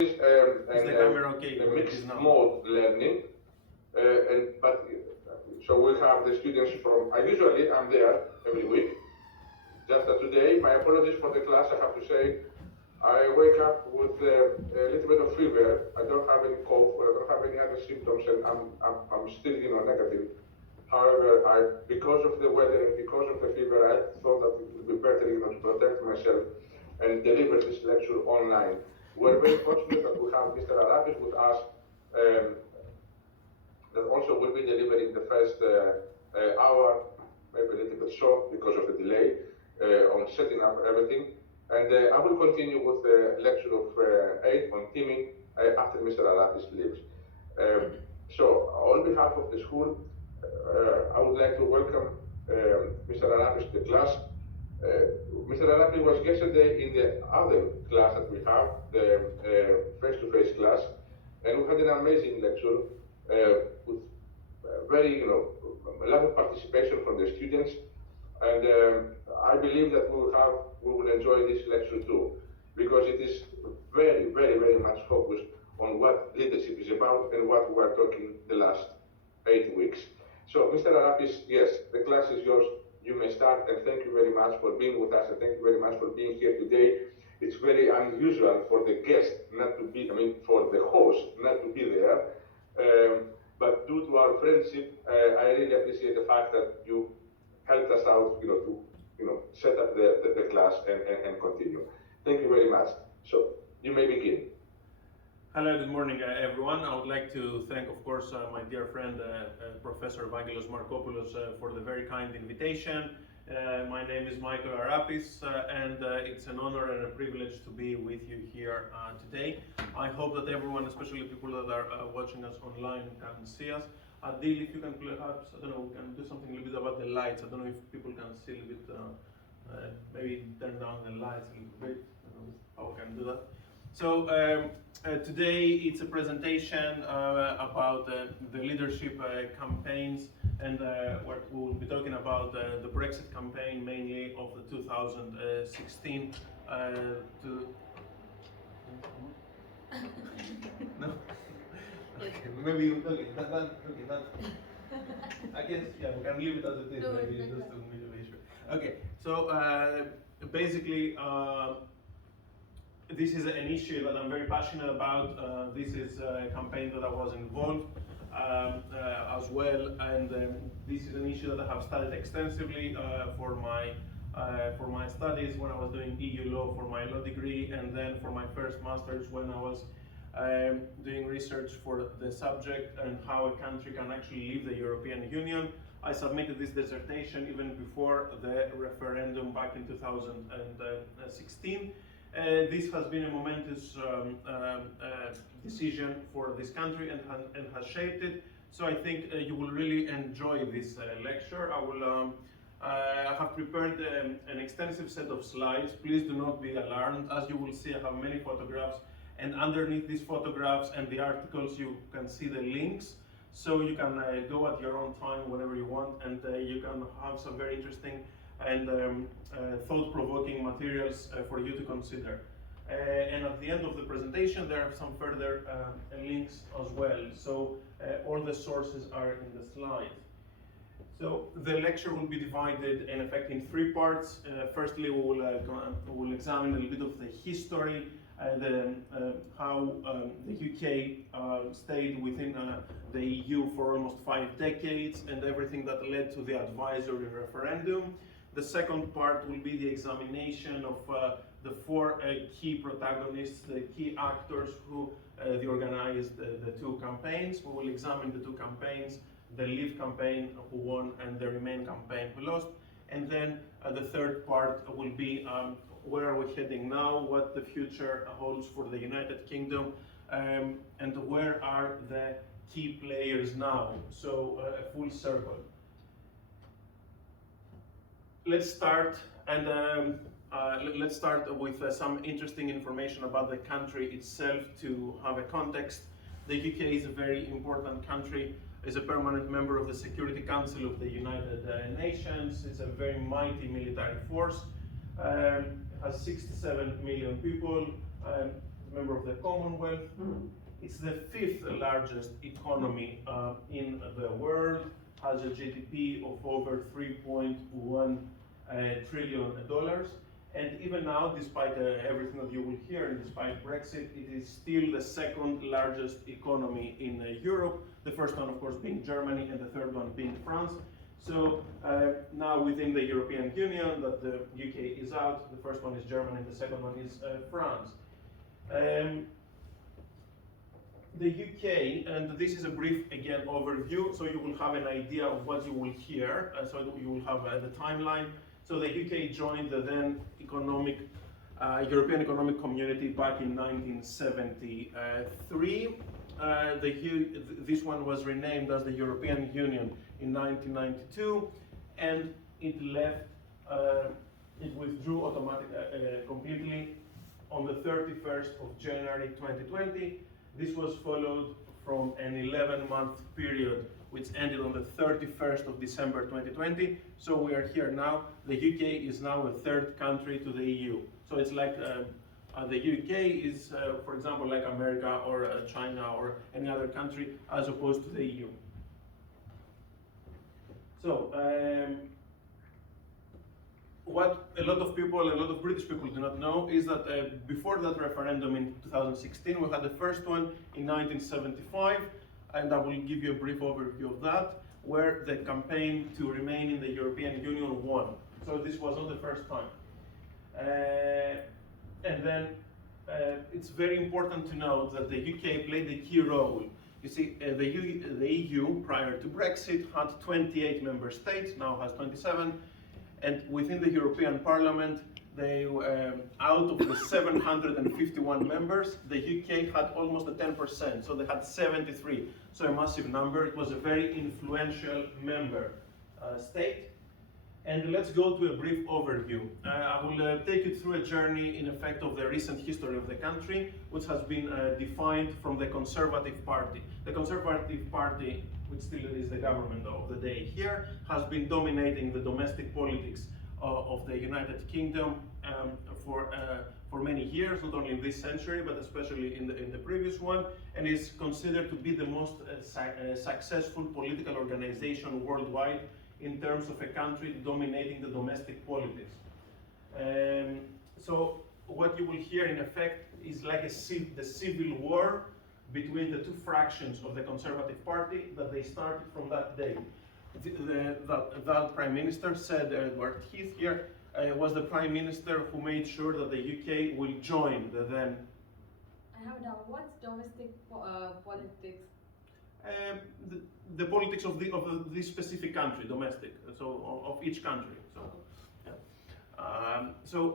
Is the camera okay? The where it mixed is now? mode learning, so we have the students from. I'm there every week. Just that today, my apologies for the class. I have to say, I wake up with a little bit of fever. I don't have any cough, or I don't have any other symptoms, and I'm still negative. However, because of the weather and because of the fever, I thought that it would be better to protect myself and deliver this lecture online. We're very fortunate that we have Mr. Arapis with us, that also will be delivering the first hour, maybe a little bit short because of the delay on setting up everything. And I will continue with the lecture of 8 on teaming after Mr. Arapis leaves. So, on behalf of the school, I would like to welcome Mr. Arapis to the class. Mr. Arapis was yesterday in the other class that we have, the face-to-face class, and we had an amazing lecture with very, a lot of participation from the students, and I believe that we will enjoy this lecture too, because it is very, very, very much focused on what leadership is about and what we are talking the last 8 weeks. So, Mr. Arapis, yes, the class is yours. You may start, and thank you very much for being with us, and thank you very much for being here today. It's very unusual for the guest not to be, for the host not to be there. But due to our friendship, I really appreciate the fact that you helped us out, to set up the class and continue. Thank you very much. So you may begin. Hello, good morning, everyone. I would like to thank, of course, my dear friend, Professor Vangelos Markopoulos, for the very kind invitation. My name is Michael Arapis, and it's an honor and a privilege to be with you here today. I hope that everyone, especially people that are watching us online, can see us. Adil, if you can perhaps, I don't know, we can do something a little bit about the lights. I don't know if people can see a little bit, maybe turn down the lights a little bit. I don't know how we can do that. So today it's a presentation about the leadership campaigns, and what we will be talking about the Brexit campaign, mainly of the 2016 to. No. Okay, maybe okay. That. I guess we can leave it as it is. Maybe just to make sure. Okay, so basically. This is an issue that I'm very passionate about. This is a campaign that I was involved as well, and this is an issue that I have studied extensively for my studies when I was doing EU law for my law degree, and then for my first master's when I was doing research for the subject and how a country can actually leave the European Union. I submitted this dissertation even before the referendum back in 2016. This has been a momentous decision for this country and has shaped it. So I think you will really enjoy this lecture. I have prepared an extensive set of slides. Please do not be alarmed. As you will see, I have many photographs, and underneath these photographs and the articles you can see the links. So you can go at your own time whenever you want, and you can have some very interesting and thought-provoking materials for you to consider. And at the end of the presentation, there are some further links as well. So all the sources are in the slides. So the lecture will be divided in effect in 3 parts. Firstly, we will examine a little bit of the history, how the UK stayed within the EU for almost 5 decades, and everything that led to the advisory referendum. The second part will be the examination of the 4 key protagonists, the key actors who organized the 2 campaigns. We will examine the 2 campaigns, the Leave campaign who won and the Remain campaign who lost. And then the third part will be where are we heading now, what the future holds for the United Kingdom, and where are the key players now. So a full circle. Let's start, and let's start with some interesting information about the country itself to have a context. The UK is a very important country. It's a permanent member of the Security Council of the United Nations. It's a very mighty military force. It has 67 million people. member of the Commonwealth. It's the fifth largest economy in the world, has a GDP of over $3.1 trillion. And even now, despite everything that you will hear, and despite Brexit, it is still the second largest economy in Europe. The first one, of course, being Germany, and the third one being France. So now within the European Union, that the UK is out, the first one is Germany, and the second one is France. The UK, and this is a brief, again, overview, so you will have an idea of what you will hear, so you will have the timeline. So the UK joined the then European Economic Community back in 1973. This one was renamed as the European Union in 1992, and it left, it withdrew completely on the 31st of January 2020. This was followed from an 11-month period which ended on the 31st of December 2020. So we are here now. The UK is now a third country to the EU. So it's like the UK is, for example, like America or China or any other country, as opposed to the EU. So what a lot of British people do not know is that before that referendum in 2016, we had the first one in 1975, and I will give you a brief overview of that, where the campaign to remain in the European Union won. So this was not the first time. And then it's very important to note that the UK played a key role. You see, the EU, prior to Brexit, had 28 member states, now has 27, and within the European Parliament, they out of the 751 members, the UK had almost a 10%, so they had 73, so a massive number. It was a very influential member state. And let's go to a brief overview. I will take you through a journey, in effect, of the recent history of the country, which has been defined from the Conservative Party. The Conservative Party, which still is the government of the day here, has been dominating the domestic politics of the United Kingdom for many years, not only in this century, but especially in the previous one, and is considered to be the most successful political organization worldwide in terms of a country dominating the domestic politics. So what you will hear in effect is like the civil war between the two fractions of the Conservative Party that they started from that day. That Prime Minister, said Edward Heath here, was the Prime Minister who made sure that the UK will join the then... I have a doubt. What's domestic politics? The politics of this specific country, domestic, so of each country. So,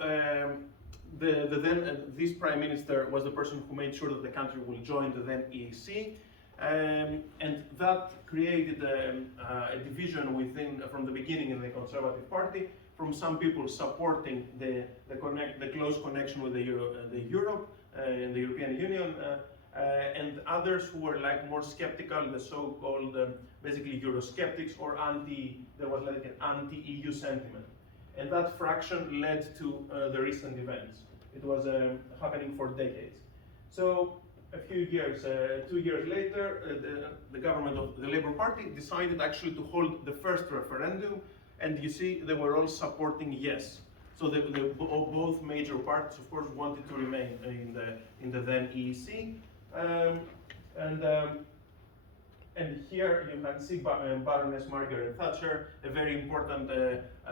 this Prime Minister was the person who made sure that the country will join the then EEC, and that created a division within, from the beginning, in the Conservative Party, from some people supporting the close connection with the Europe and the European Union. And others who were like more skeptical, the so-called basically Eurosceptics, or there was like an anti-EU sentiment. And that fraction led to the recent events. It was happening for decades. So a few years, 2 years later, the government of the Labour Party decided actually to hold the first referendum, and you see they were all supporting yes. So both major parties, of course, wanted to remain in the then EEC. And here you can see Baroness Margaret Thatcher, a very important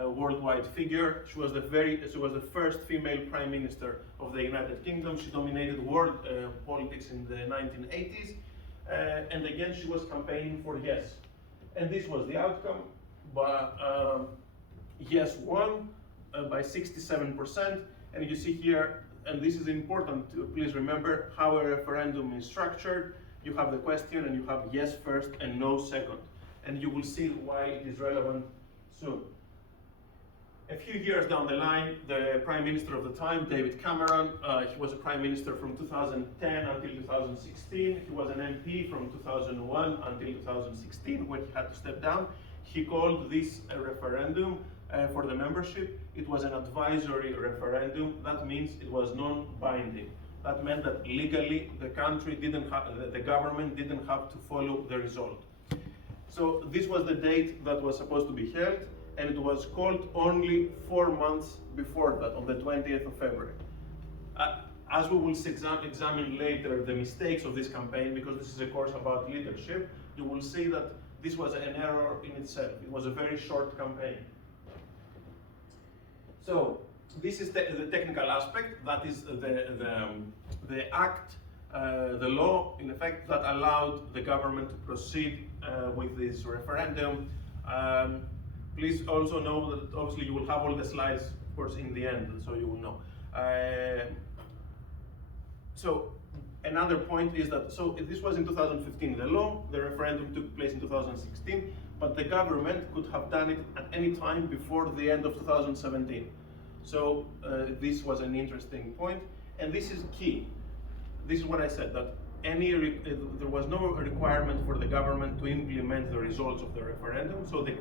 worldwide figure. She was the first female Prime Minister of the United Kingdom. She dominated world politics in the 1980s, and again she was campaigning for yes. And this was the outcome. But yes won by 67%, and you see here. And this is important to please remember how a referendum is structured. You have the question and you have yes first and no second. And you will see why it is relevant soon. A few years down the line, the Prime Minister of the time, David Cameron, he was a Prime Minister from 2010 until 2016. He was an MP from 2001 until 2016 when he had to step down. He called this a referendum for the membership. It was an advisory referendum. That means it was non-binding. That meant that legally the country didn't have, the government didn't have to follow the result. So this was the date that was supposed to be held, and it was called only 4 months before that, on the 20th of February. As we will examine later the mistakes of this campaign, because this is a course about leadership, you will see that this was an error in itself. It was a very short campaign. So this is the technical aspect. That is the act, the law, in effect, that allowed the government to proceed with this referendum. Please also know that obviously you will have all the slides, of course, in the end, so you will know. So another point is that, so this was in 2015, the law, the referendum took place in 2016, but the government could have done it at any time before the end of 2017. So this was an interesting point, and this is key. This is what I said, that there was no requirement for the government to implement the results of the referendum, so they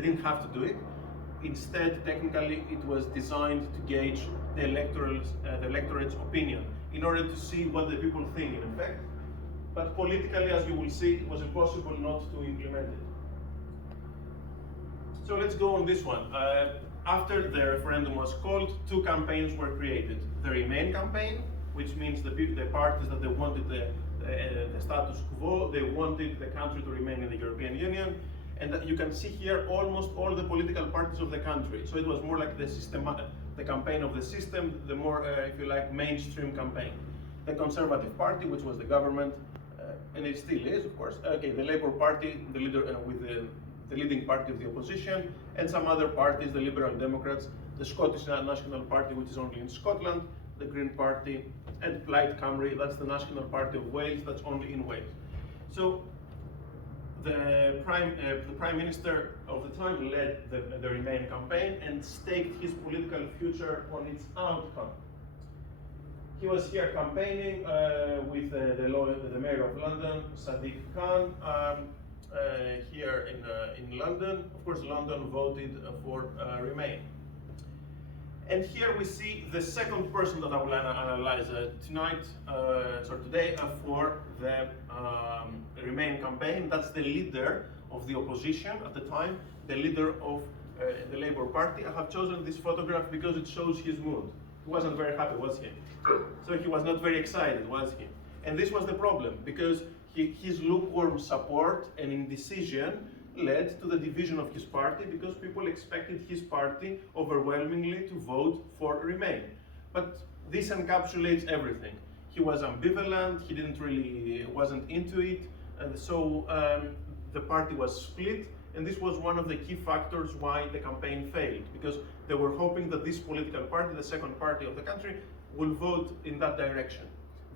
didn't have to do it. Instead, technically, it was designed to gauge the electorate's opinion in order to see what the people think, in effect. But politically, as you will see, it was impossible not to implement it. So let's go on this one. After the referendum was called, 2 campaigns were created. The Remain campaign, which means the parties that they wanted the status quo, they wanted the country to remain in the European Union, and that you can see here almost all the political parties of the country. So it was more like the campaign of the system, the more, if you like, mainstream campaign. The Conservative Party, which was the government, and it still is, of course. Okay, the Labour Party, the leader with the leading party of the opposition, and some other parties, the Liberal Democrats, the Scottish National Party, which is only in Scotland, the Green Party, and Plaid Cymru, that's the National Party of Wales, that's only in Wales. So the Prime Minister of the time led the Remain campaign and staked his political future on its outcome. He was here campaigning with the Mayor of London, Sadiq Khan, here in London. Of course, London voted for Remain. And here we see the second person that I will analyze today for the Remain campaign. That's the leader of the opposition at the time, the leader of the Labour Party. I have chosen this photograph because it shows his mood. He wasn't very happy, was he? So he was not very excited, was he? And this was the problem, because his lukewarm support and indecision led to the division of his party, because people expected his party overwhelmingly to vote for Remain. But this encapsulates everything. He was ambivalent, he wasn't into it, and so the party was split, and this was one of the key factors why the campaign failed, because they were hoping that this political party, the second party of the country, will vote in that direction.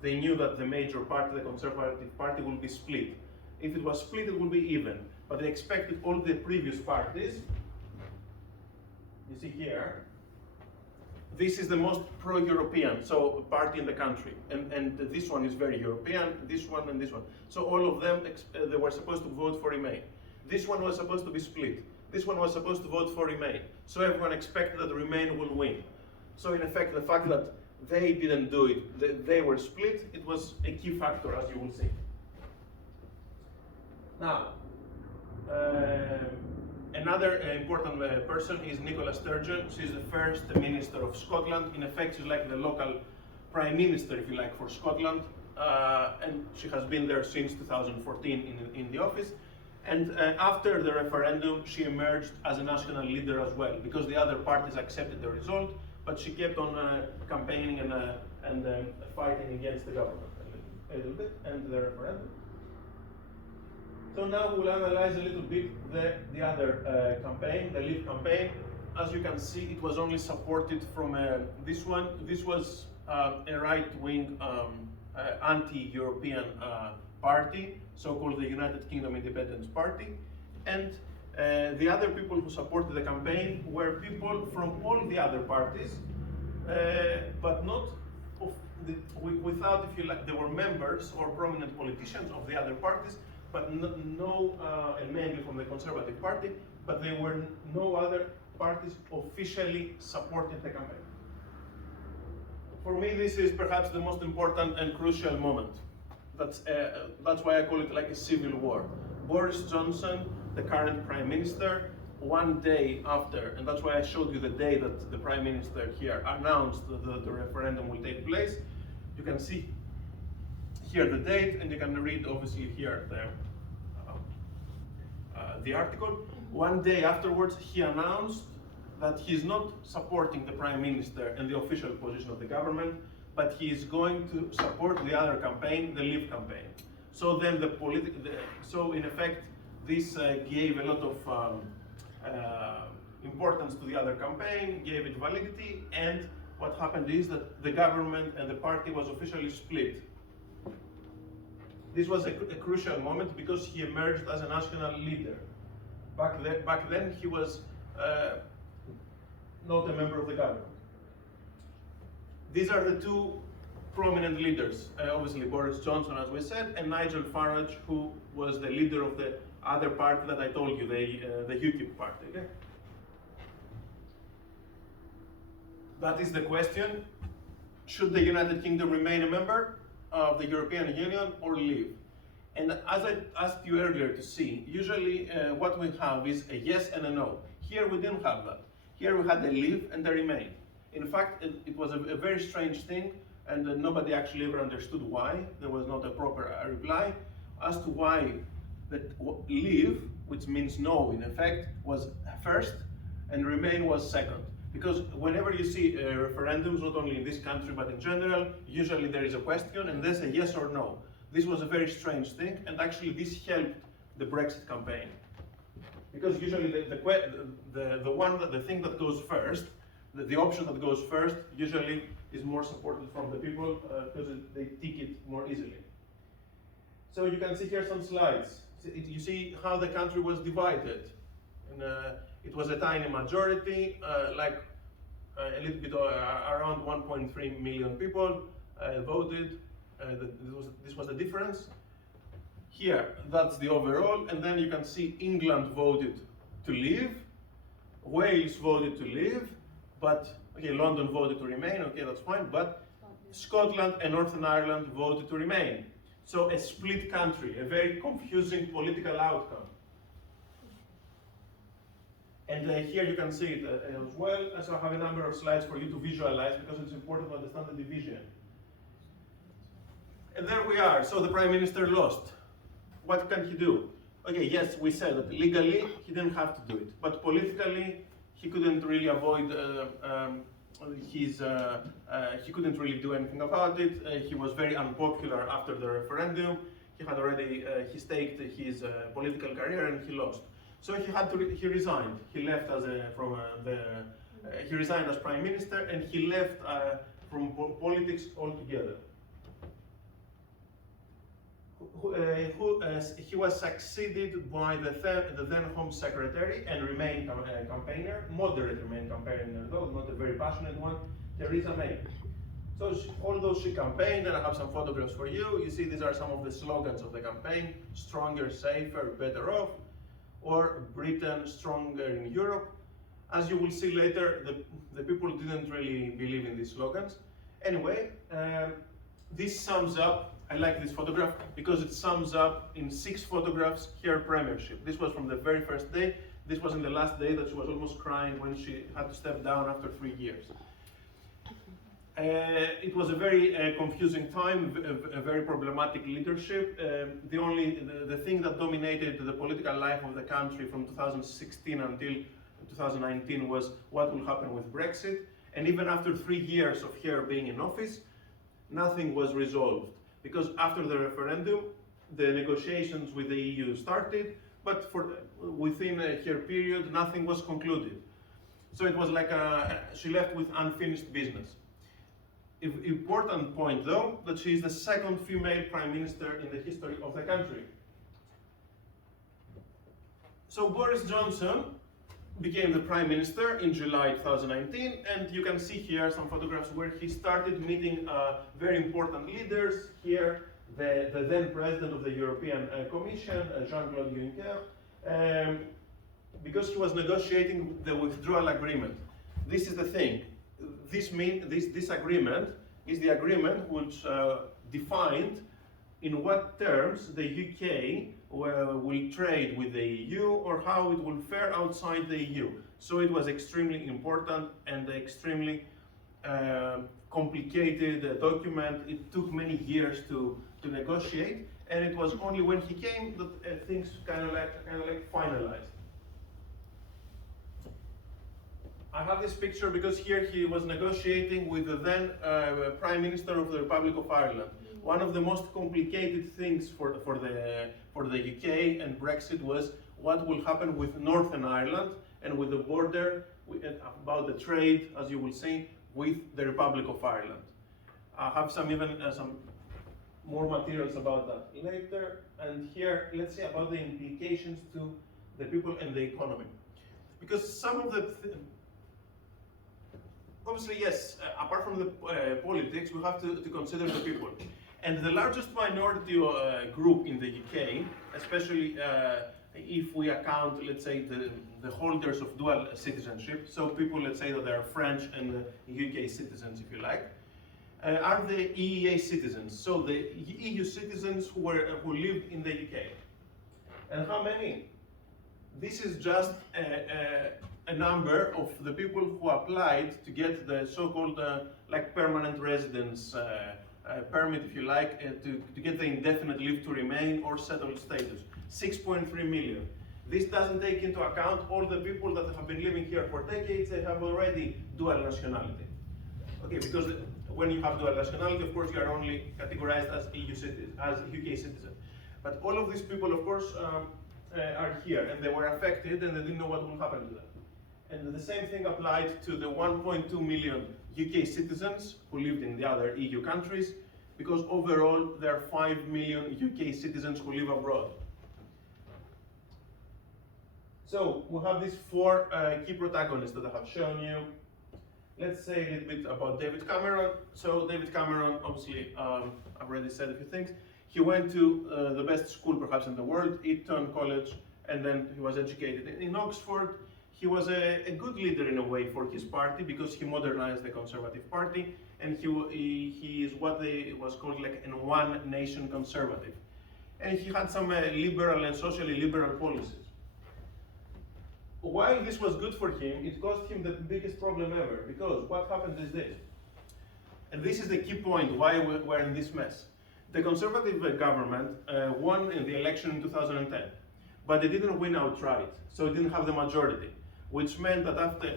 They knew that the major party, the Conservative Party, will be split. If it was split, it will be even. But they expected all the previous parties. You see here, this is the most pro-European, so party in the country. And this one is very European, this one and this one. So all of them, they were supposed to vote for Remain. This one was supposed to be split. This one was supposed to vote for Remain. So everyone expected that Remain will win. So in effect, the fact that they didn't do it, they were split, it was a key factor, as you will see. Now, another important person is Nicola Sturgeon. She's the first Minister of Scotland. In effect, she's like the local Prime Minister, if you like, for Scotland. And she has been there since 2014 in the office. And after the referendum, she emerged as a national leader as well, because the other parties accepted the result, but she kept on campaigning and fighting against the government a little bit and the referendum. So now we'll analyze a little bit the other campaign, the Leave campaign. As you can see, it was only supported from this one. This was a right-wing anti-European party, so-called the United Kingdom Independence Party. And the other people who supported the campaign were people from all the other parties, but not without, if you like, they were members or prominent politicians of the other parties, but and mainly from the Conservative Party, but there were no other parties officially supporting the campaign. for me, this is perhaps the most important and crucial moment. That's why I call it like a civil war. Boris Johnson, the current prime minister, one day after, and that's why I showed you the day that the prime minister here announced that the referendum will take place. You can see here the date, and you can read obviously here the article. One day afterwards, he announced that he's not supporting the prime minister and the official position of the government, but he is going to support the other campaign, the Leave campaign. So then so in effect, this gave a lot of importance to the other campaign, gave it validity, and what happened is that the government and the party was officially split. This was a crucial moment because he emerged as a national leader. Back then he was not a member of the government. These are the two prominent leaders, obviously Boris Johnson, as we said, and Nigel Farage, who was the leader of the other party that I told you, the UKIP party. Okay? That is the question: should the United Kingdom remain a member of the European Union or leave? And as I asked you earlier to see, usually what we have is a yes and a no. Here we didn't have that. Here we had a leave and a remain. In fact, it was a very strange thing, and nobody actually ever understood why. There was not a proper reply as to why that leave, which means no in effect, was first and remain was second. Because whenever you see referendums, not only in this country but in general, usually there is a question and there's a yes or no. This was a very strange thing, and actually this helped the Brexit campaign. Because usually the thing that goes first, the option that goes first, usually is more supported from the people because they tick it more easily. So you can see here some slides. You see how the country was divided. And, it was a tiny majority, like a little bit around 1.3 million people voted. This was the difference. Here, that's the overall, and then you can see England voted to leave, Wales voted to leave, but okay, London voted to remain, okay, that's fine, but Scotland and Northern Ireland voted to remain. So a split country, a very confusing political outcome. And here you can see it as well. So I have a number of slides for you to visualize because it's important to understand the division. And there we are. So the Prime Minister lost. What can he do? Okay, yes, we said that legally he didn't have to do it, but politically he couldn't really avoid he couldn't really do anything about it. He was very unpopular after the referendum. He had already staked his political career and he lost. So he resigned. He left he resigned as Prime Minister and he left from politics altogether. He was succeeded by the then Home Secretary and Remain campaigner, moderate Remain campaigner though, not a very passionate one, Theresa May. So although she campaigned, and I have some photographs for you, you see these are some of the slogans of the campaign: stronger, safer, better off, or Britain stronger in Europe. As you will see later, the people didn't really believe in these slogans. Anyway, this sums up, I like this photograph because it sums up in 6 photographs her premiership. This was from the very first day. This was in the last day that she was almost crying when she had to step down after 3 years. It was a very confusing time, a very problematic leadership. The thing that dominated the political life of the country from 2016 until 2019 was what will happen with Brexit. And even after 3 years of her being in office, nothing was resolved. Because after the referendum, the negotiations with the EU started, but within her period, nothing was concluded. So it was like she left with unfinished business. Important point though, that she is the second female prime minister in the history of the country. So Boris Johnson became the prime minister in July 2019, and you can see here some photographs where he started meeting very important leaders. Here, the then president of the European Commission, Jean-Claude Juncker, because he was negotiating the withdrawal agreement. This is the thing. This agreement is the agreement which defined in what terms the UK will trade with the EU or how it will fare outside the EU. So it was extremely important and extremely complicated document. It took many years to negotiate, and it was only when he came that things kind of like finalized. I have this picture because here he was negotiating with the then Prime Minister of the Republic of Ireland. One of the most complicated things for the UK and Brexit was what will happen with Northern Ireland and with the border, about the trade, as you will see, with the Republic of Ireland. I have some more materials about that later. And here, let's see about the implications to the people and the economy. Because some of the obviously, yes, apart from the politics, we have to consider the people. And the largest minority group in the UK, especially if we account, let's say, the holders of dual citizenship, so people, let's say, that they are French and UK citizens, if you like, are the EEA citizens, so the EU citizens who lived in the UK. And how many? This is just a number of the people who applied to get the so-called like permanent residence permit, if you like, to get the indefinite leave to remain or settled status. 6.3 million. This doesn't take into account all the people that have been living here for decades. They have already dual nationality. Okay, because when you have dual nationality, of course, you are only categorized as UK citizen. But all of these people, of course, are here, and they were affected, and they didn't know what will happen to them. And the same thing applied to the 1.2 million UK citizens who lived in the other EU countries, because overall there are 5 million UK citizens who live abroad. So we have these four key protagonists that I have shown you. Let's say a little bit about David Cameron. So David Cameron, obviously, I've already said a few things. He went to the best school perhaps in the world, Eton College, and then he was educated in Oxford. He was a good leader in a way for his party because he modernized the Conservative Party, and he is what was called like a one nation conservative. And he had some liberal and socially liberal policies. While this was good for him, it caused him the biggest problem ever, because what happened is this. And this is the key point why we're in this mess. The Conservative government won in the election in 2010, but they didn't win outright, so it didn't have the majority, which meant that after,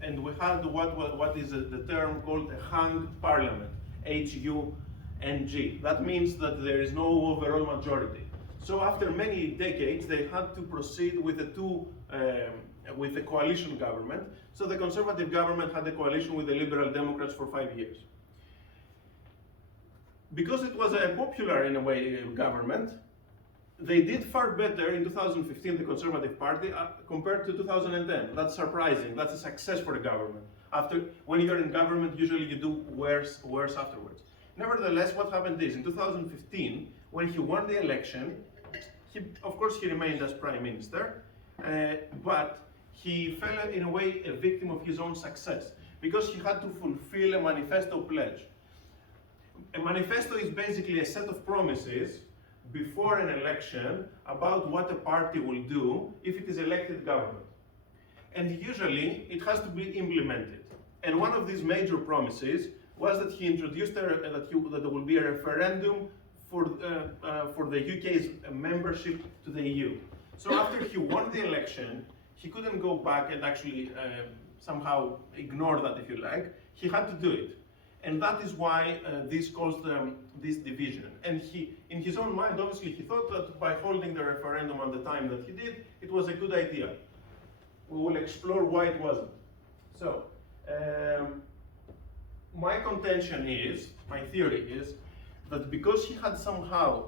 and we had what is the term called a hung parliament, H-U-N-G. That means that there is no overall majority. So after many decades, they had to proceed with with a coalition government. So the Conservative government had a coalition with the Liberal Democrats for 5 years. Because it was a popular, in a way, government, they did far better in 2015, the Conservative Party, compared to 2010. That's surprising. That's a success for the government. When you're in government, usually you do worse afterwards. Nevertheless, what happened is, in 2015, when he won the election, of course he remained as Prime Minister, but he fell in a way a victim of his own success, because he had to fulfill a manifesto pledge. A manifesto is basically a set of promises before an election about what a party will do if it is elected government. And usually it has to be implemented. And one of these major promises was that he introduced that there will be a referendum for the UK's membership to the EU. So after he won the election, he couldn't go back and actually somehow ignore that, if you like. He had to do it. And that is why this caused this division. And in his own mind, obviously, he thought that by holding the referendum at the time that he did, it was a good idea. We will explore why it wasn't. So, my contention is, my theory is, that because he had somehow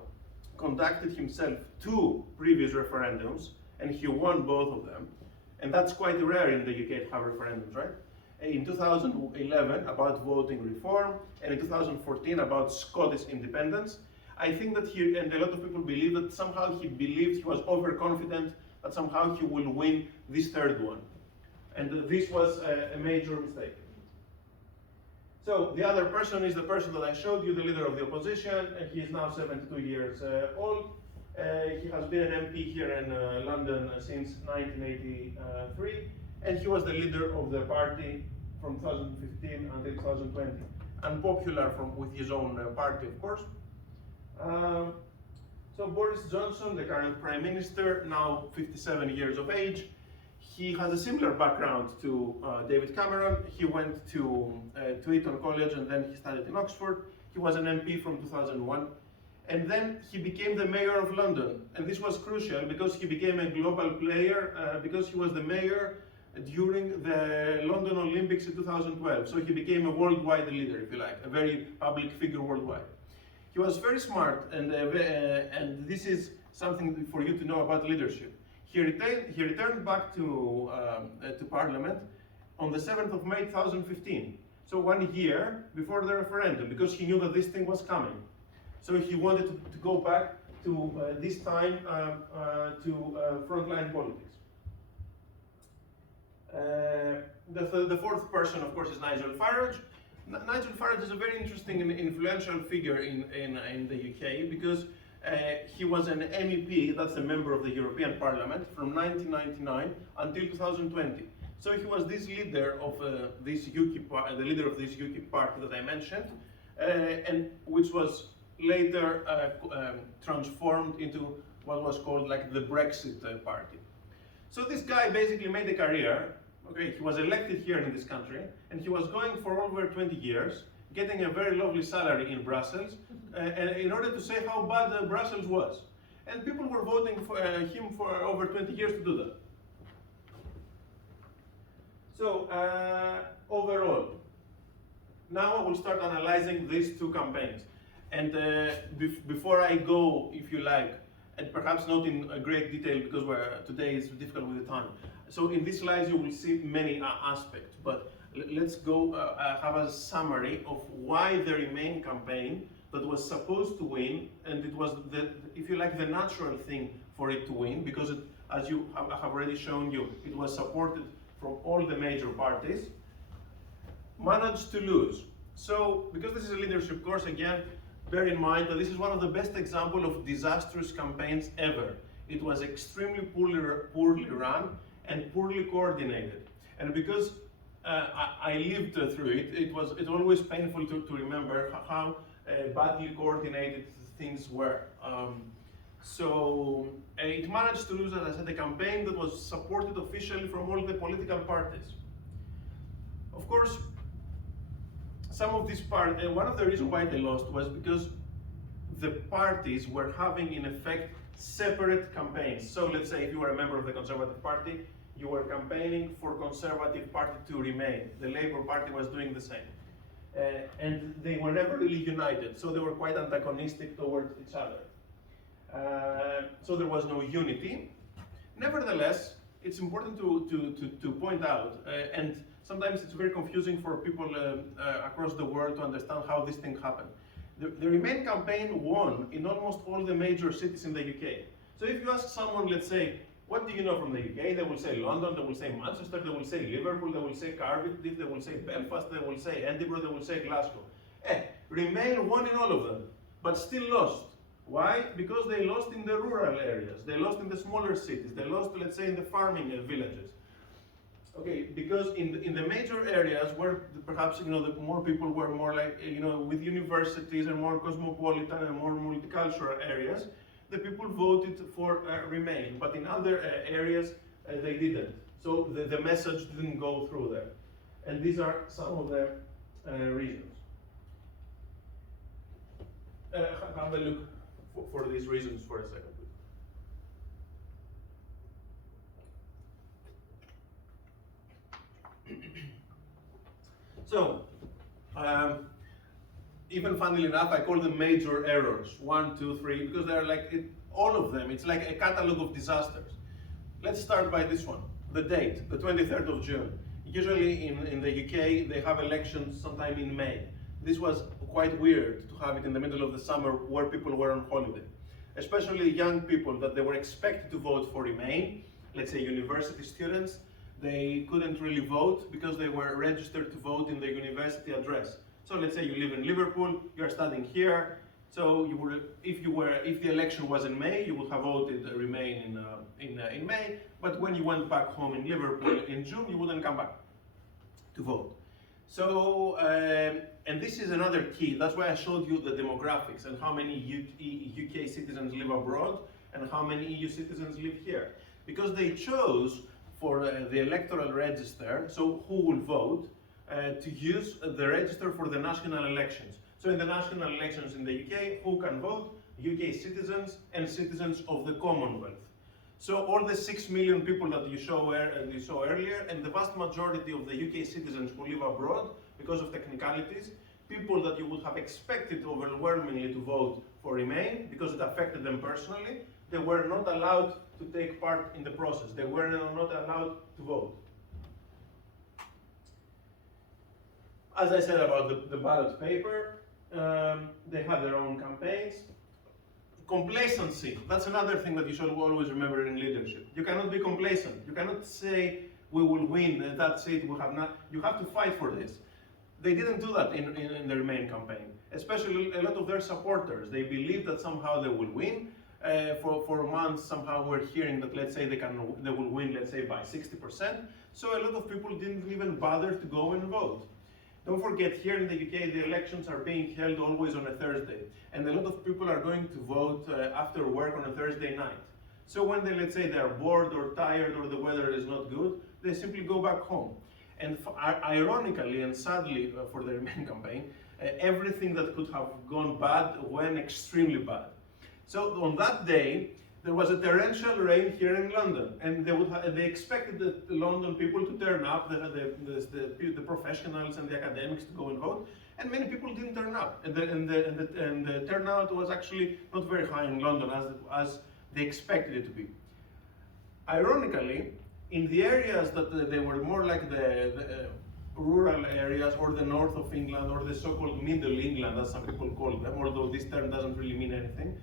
conducted himself 2 previous referendums, and he won both of them, and that's quite rare in the UK to have referendums, right? In 2011 about voting reform, and in 2014 about Scottish independence. I think that and a lot of people believe that somehow he believed, he was overconfident that somehow he will win this 3rd one. And this was a major mistake. So the other person is the person that I showed you, the leader of the opposition. He is now 72 years old. He has been an MP here in London since 1983, and he was the leader of the party from 2015 until 2020. Unpopular with his own party, of course. So Boris Johnson, the current Prime Minister, now 57 years of age. He has a similar background to David Cameron. He went to Eton College and then he studied in Oxford. He was an MP from 2001. And then he became the mayor of London. And this was crucial because he became a global player because he was the mayor during the London Olympics in 2012. So he became a worldwide leader, if you like, a very public figure worldwide. He was very smart, and this is something for you to know about leadership. He returned back to Parliament on the 7th of May 2015, so 1 year before the referendum, because he knew that this thing was coming. So he wanted to go back to this time to frontline politics. The fourth person, of course, is Nigel Farage. Nigel Farage is a very interesting and influential figure in the UK because he was an MEP, that's a member of the European Parliament, from 1999 until 2020. So he was this leader of this UKIP, the leader of this UKIP party that I mentioned, and which was later transformed into what was called like the Brexit party. So this guy basically made a career. Okay, he was elected here in this country, and he was going for over 20 years, getting a very lovely salary in Brussels, in order to say how bad Brussels was. And people were voting for him for over 20 years to do that. So, overall, now I will start analyzing these two campaigns. And before I go, if you like, and perhaps not in great detail because today is difficult with the time. So in these slides you will see many aspects, but let's go have a summary of why the Remain campaign that was supposed to win, and it was, if you like, the natural thing for it to win, because it, as I have already shown you, it was supported from all the major parties, managed to lose. So, because this is a leadership course, again, bear in mind that this is one of the best examples of disastrous campaigns ever. It was extremely poorly run and poorly coordinated. And because I lived through it, it's always painful to remember how badly coordinated things were. So it managed to lose, as I said, a campaign that was supported officially from all the political parties. Of course, some of these parties, one of the reasons why they lost was because the parties were having, in effect, separate campaigns. So let's say if you were a member of the Conservative Party, you were campaigning for Conservative Party to remain. The Labour Party was doing the same. And they were never really united, so they were quite antagonistic towards each other. So there was no unity. Nevertheless, it's important to point out, and sometimes it's very confusing for people across the world to understand how this thing happened. The Remain campaign won in almost all the major cities in the UK. So if you ask someone, let's say, what do you know from the UK? They will say London, they will say Manchester, they will say Liverpool, they will say Cardiff, they will say Belfast, they will say Edinburgh, they will say Glasgow. Remain won in all of them, but still lost. Why? Because they lost in the rural areas, they lost in the smaller cities, they lost, let's say, in the farming villages. Okay, because in the major areas where perhaps the more people were more like with universities and more cosmopolitan and more multicultural areas, the people voted for Remain, but in other areas they didn't. So the message didn't go through there, and these are some of the reasons. Have a look for these reasons for a second. So, even funnily enough, I call them major errors, 1, 2, 3, because they're like, all of them, it's like a catalog of disasters. Let's start by this one, the date, the 23rd of June. Usually in the UK, they have elections sometime in May. This was quite weird to have it in the middle of the summer where people were on holiday. Especially young people that they were expected to vote for Remain, let's say university students, they couldn't really vote because they were registered to vote in the university address. So let's say you live in Liverpool, you're studying here. So you were, if the election was in May, you would have voted Remain in May. But when you went back home in Liverpool in June, you wouldn't come back to vote. So, and this is another key. That's why I showed you the demographics and how many UK citizens live abroad and how many EU citizens live here. Because they chose for the electoral register, so who will vote, to use the register for the national elections. So in the national elections in the UK, who can vote? UK citizens and citizens of the Commonwealth. So all the 6 million people that you saw earlier, and the vast majority of the UK citizens who live abroad, because of technicalities, people that you would have expected overwhelmingly to vote for Remain, because it affected them personally, they were not allowed to take part in the process. They were not allowed to vote. As I said about the ballot paper, they had their own campaigns. Complacency, that's another thing that you should always remember in leadership. You cannot be complacent. You cannot say, we will win, that's it, we have not. You have to fight for this. They didn't do that in the Remain campaign, especially a lot of their supporters. They believed that somehow they will win. For months, somehow we're hearing that, let's say, they will win, let's say, by 60%. So a lot of people didn't even bother to go and vote. Don't forget, here in the UK, the elections are being held always on a Thursday. And a lot of people are going to vote after work on a Thursday night. So when they, let's say, they're bored or tired or the weather is not good, they simply go back home. And ironically and sadly for the Remain campaign, everything that could have gone bad went extremely bad. So on that day, there was a torrential rain here in London, and they expected the London people to turn up, the professionals and the academics to go and vote, and many people didn't turn up, and the turnout was actually not very high in London as they expected it to be. Ironically, in the areas that they were more like the rural areas or the north of England or the so-called Middle England, as some people call them, although this term doesn't really mean anything.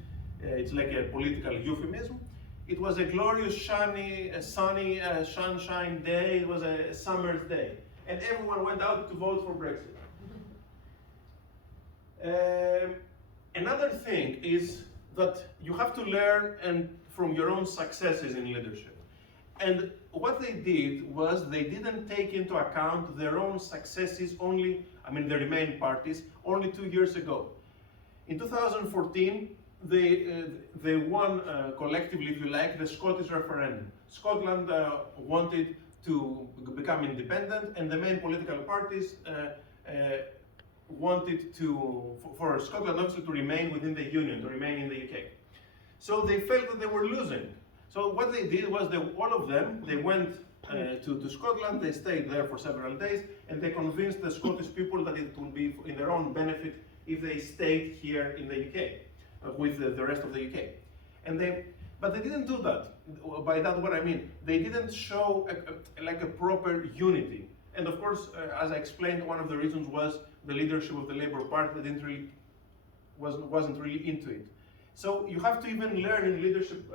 It's like a political euphemism. It was a glorious, sunny, sunshine day. It was a summer's day. And everyone went out to vote for Brexit. Another thing is that you have to learn from your own successes in leadership. And what they did was they didn't take into account their own successes the Remain parties, only 2 years ago. In 2014, they won collectively, if you like, the Scottish referendum. Scotland wanted to become independent, and the main political parties wanted for Scotland obviously to remain within the Union, to remain in the UK. So they felt that they were losing. So what they did was all of them, they went to Scotland, they stayed there for several days, and they convinced the Scottish people that it would be in their own benefit if they stayed here in the UK. With the rest of the UK. But they didn't do that. By that what I mean, they didn't show a proper unity. And of course, as I explained, one of the reasons was the leadership of the Labour Party that wasn't really into it. So you have to even learn in leadership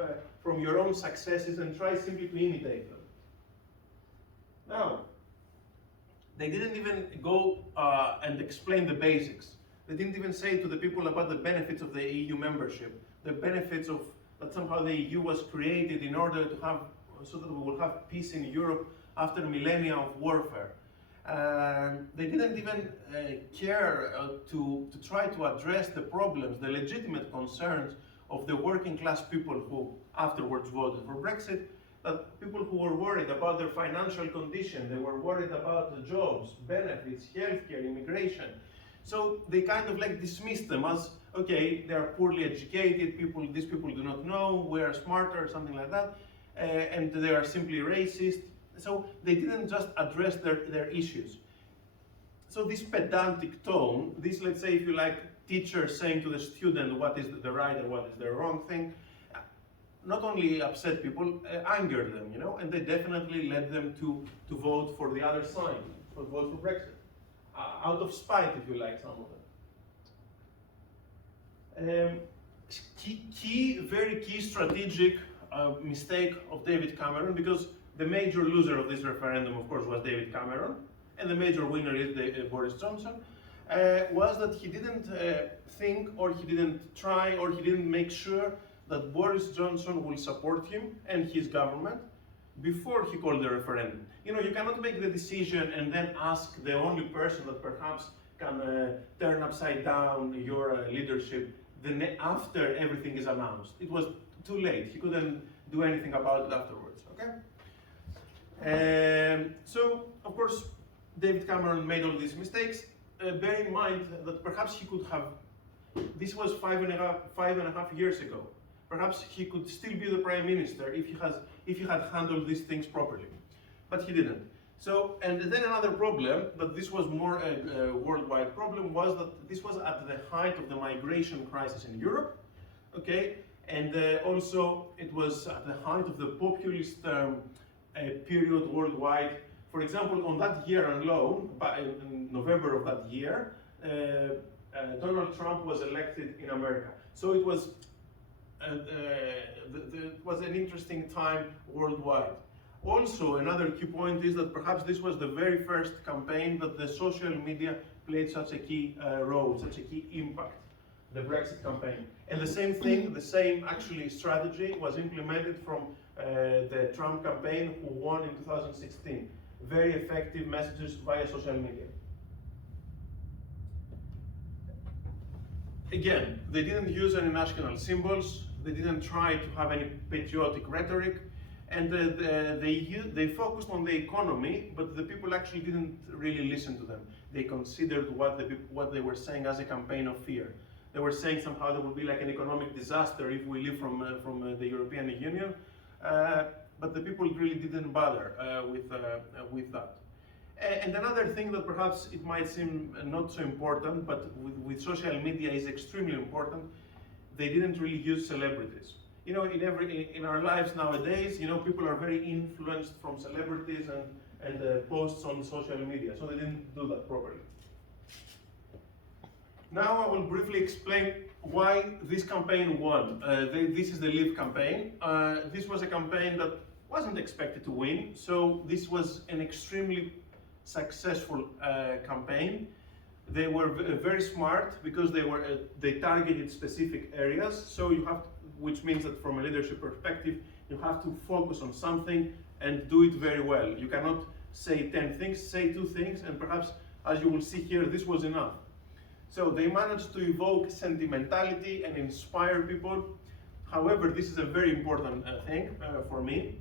from your own successes and try simply to imitate them. Now, they didn't even go and explain the basics. They didn't even say to the people about the benefits of the EU membership, the benefits of that somehow the EU was created in order to have, so that we will have peace in Europe after millennia of warfare. They didn't even care to try to address the problems, the legitimate concerns of the working class people who afterwards voted for Brexit, that people who were worried about their financial condition, they were worried about the jobs, benefits, healthcare, immigration. So they kind of dismissed them as, okay, they are poorly educated people, these people do not know, we are smarter, something like that, and they are simply racist. So they didn't just address their issues. So this pedantic tone, this, let's say, if you like, teacher saying to the student what is the right and what is the wrong thing, not only upset people, angered them, and they definitely led them to vote for the other side, to vote for Brexit. Out of spite, if you like, some of them. Very key strategic mistake of David Cameron, because the major loser of this referendum, of course, was David Cameron, and the major winner is Boris Johnson. was that he didn't think, or he didn't try, or he didn't make sure that Boris Johnson will support him and his government before he called the referendum. You know, you cannot make the decision and then ask the only person that perhaps can turn upside down your leadership after everything is announced. It was too late. He couldn't do anything about it afterwards, okay? So, of course, David Cameron made all these mistakes. Bear in mind that perhaps he could have, this was five and a half years ago. Perhaps he could still be the prime minister if he had handled these things properly, but he didn't. So, and then another problem, that this was more a worldwide problem, was that this was at the height of the migration crisis in Europe, okay? And also it was at the height of the populist period worldwide. For example, on that year alone, in November of that year, Donald Trump was elected in America. So it was an interesting time worldwide. Also, another key point is that perhaps this was the very first campaign that the social media played such a key role, such a key impact, the Brexit campaign. And the same thing, the same actually strategy was implemented from the Trump campaign, who won in 2016. Very effective messages via social media. Again, they didn't use any national symbols, they didn't try to have any patriotic rhetoric, and they focused on the economy, but the people actually didn't really listen to them. They considered what they were saying as a campaign of fear. They were saying somehow there would be like an economic disaster if we leave from the European Union, but the people really didn't bother with that. And another thing that perhaps it might seem not so important, but with social media is extremely important, they didn't really use celebrities. You know, in our lives nowadays, you know, people are very influenced from celebrities and posts on social media, so they didn't do that properly. Now I will briefly explain why this campaign won. This is the Leave campaign. This was a campaign that wasn't expected to win, so this was an extremely successful campaign. They were very smart because they targeted specific areas. So you have to, which means that from a leadership perspective, you have to focus on something and do it very well. You cannot say 10 things, say 2 things, and perhaps, as you will see here, this was enough. So they managed to evoke sentimentality and inspire people. However, this is a very important thing for me.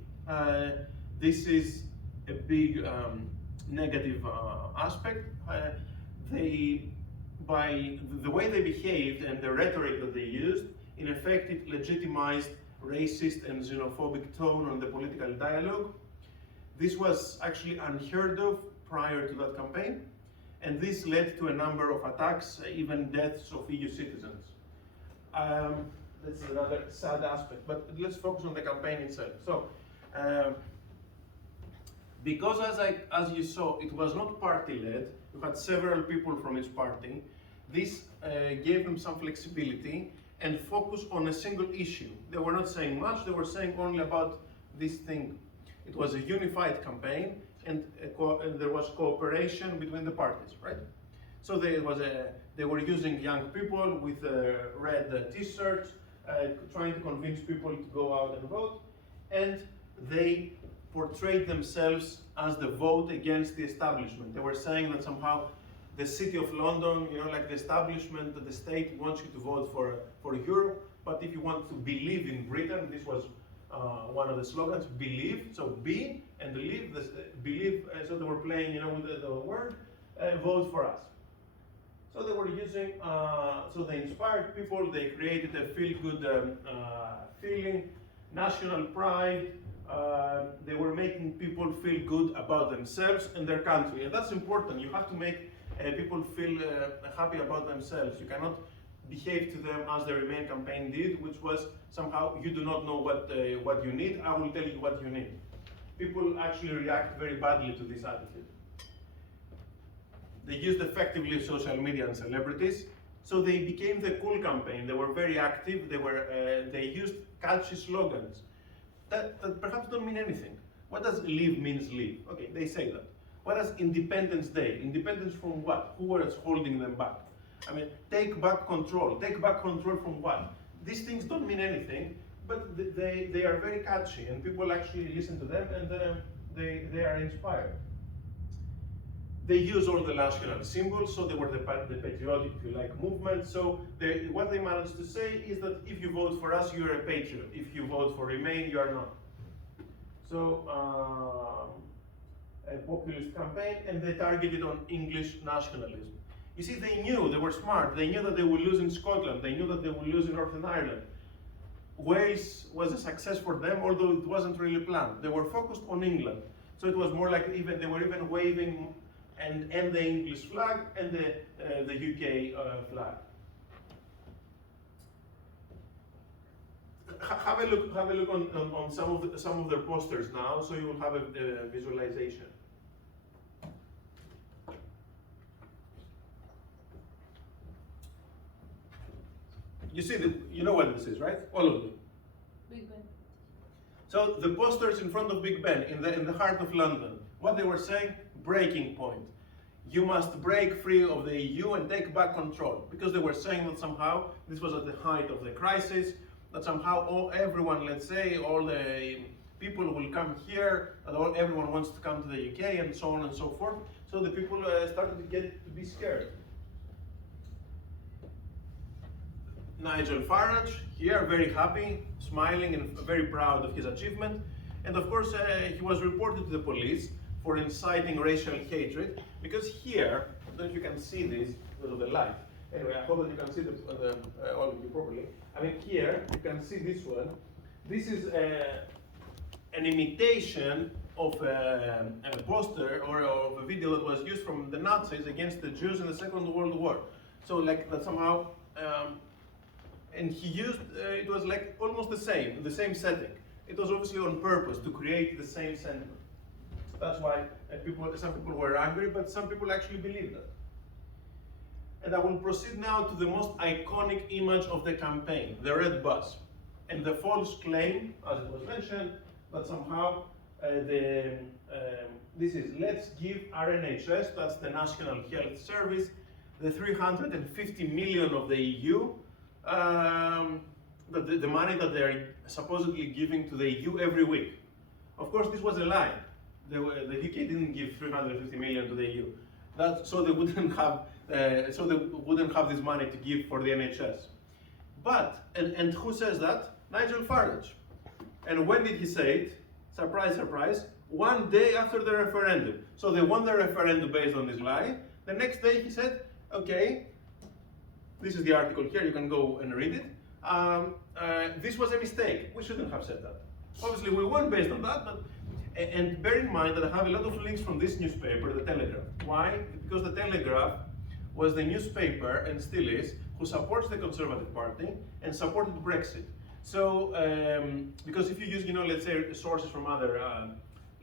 This is a big negative aspect. By the way they behaved and the rhetoric that they used, in effect it legitimized racist and xenophobic tone on the political dialogue. This was actually unheard of prior to that campaign, and this led to a number of attacks, even deaths of EU citizens. That's another sad aspect, but let's focus on the campaign itself. So, because as you saw, it was not party-led, you had several people from each party, this gave them some flexibility and focus on a single issue. They were not saying much, they were saying only about this thing. It was a unified campaign, and there was cooperation between the parties, right? So they were using young people with red t-shirts, trying to convince people to go out and vote, and they portrayed themselves as the vote against the establishment. They were saying that somehow the city of London, you know, like the establishment, the state wants you to vote for Europe, but if you want to believe in Britain, this was one of the slogans, believe, so be and believe, believe, so they were playing, you know, with the word, vote for us. So they were using, so they inspired people, they created a feel-good feeling, national pride, they were making people feel good about themselves and their country, and that's important. You have to make people feel happy about themselves. You cannot behave to them as the Remain campaign did, which was somehow, you do not know what you need, I will tell you what you need. People actually react very badly to this attitude. They used effectively social media and celebrities, so they became the cool campaign. They were very active, they used catchy slogans that perhaps don't mean anything. What does leave means leave? Okay, they say that. What is Independence Day? Independence from what? Who was holding them back? I mean, take back control. Take back control from what? These things don't mean anything, but they are very catchy, and people actually listen to them, and they are inspired. They use all the national symbols, so they were the patriotic, if you like, movement. So what they managed to say is that if you vote for us, you're a patriot. If you vote for Remain, you are not. So a populist campaign, and they targeted on English nationalism. You see, they knew, they were smart. They knew that they would lose in Scotland. They knew that they would lose in Northern Ireland. Wales was a success for them, although it wasn't really planned. They were focused on England. So it was more like they were even waving and the English flag and the UK flag. Have a look on some of their posters now, so you will have a visualization. You see, you know what this is, right? All of them. Big Ben. So the posters in front of Big Ben, in the heart of London, what they were saying, breaking point. You must break free of the EU and take back control. Because they were saying that somehow, this was at the height of the crisis, that somehow everyone, let's say, all the people will come here, and everyone wants to come to the UK, and so on and so forth. So the people started to be scared. Nigel Farage, here, very happy, smiling and very proud of his achievement. And of course, he was reported to the police for inciting racial hatred, because here, I don't know if you can see this because of the light. Anyway, I hope that you can see all of you properly. I mean, here, you can see this one. This is an imitation of a poster or of a video that was used from the Nazis against the Jews in the Second World War. So like that somehow, and he used, it was like almost the same setting. It was obviously on purpose to create the same sentiment. That's why some people were angry, but some people actually believed that. And I will proceed now to the most iconic image of the campaign, the red bus. And the false claim, as it was mentioned, that somehow this is, let's give our NHS, that's the National Health Service, the 350 million of the EU, the money that they're supposedly giving to the EU every week. Of course, this was a lie. The UK didn't give 350 million to the EU. So they wouldn't have this money to give for the NHS. But and who says that? Nigel Farage. And when did he say it? Surprise, surprise. One day after the referendum. So they won the referendum based on this lie. The next day he said, okay, this is the article here, you can go and read it. This was a mistake. We shouldn't have said that. Obviously we won based on that, but and bear in mind that I have a lot of links from this newspaper, the Telegraph. Why? Because the Telegraph was the newspaper, and still is, who supports the Conservative Party and supported Brexit. So, because if you use, let's say sources from other,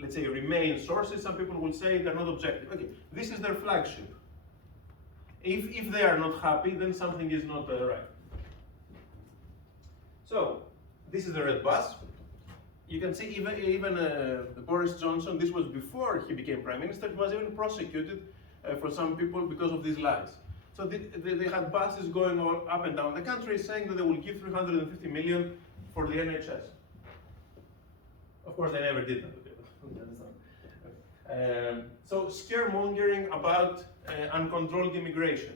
let's say Remain sources, some people will say they're not objective. Okay, this is their flagship. If they are not happy, then something is not right. So, this is the red bus. You can see even Boris Johnson, this was before he became Prime Minister, he was even prosecuted for some people because of these lies. So they had buses going all up and down the country saying that they will give 350 million for the NHS. Of course, they never did that. So scaremongering about uncontrolled immigration.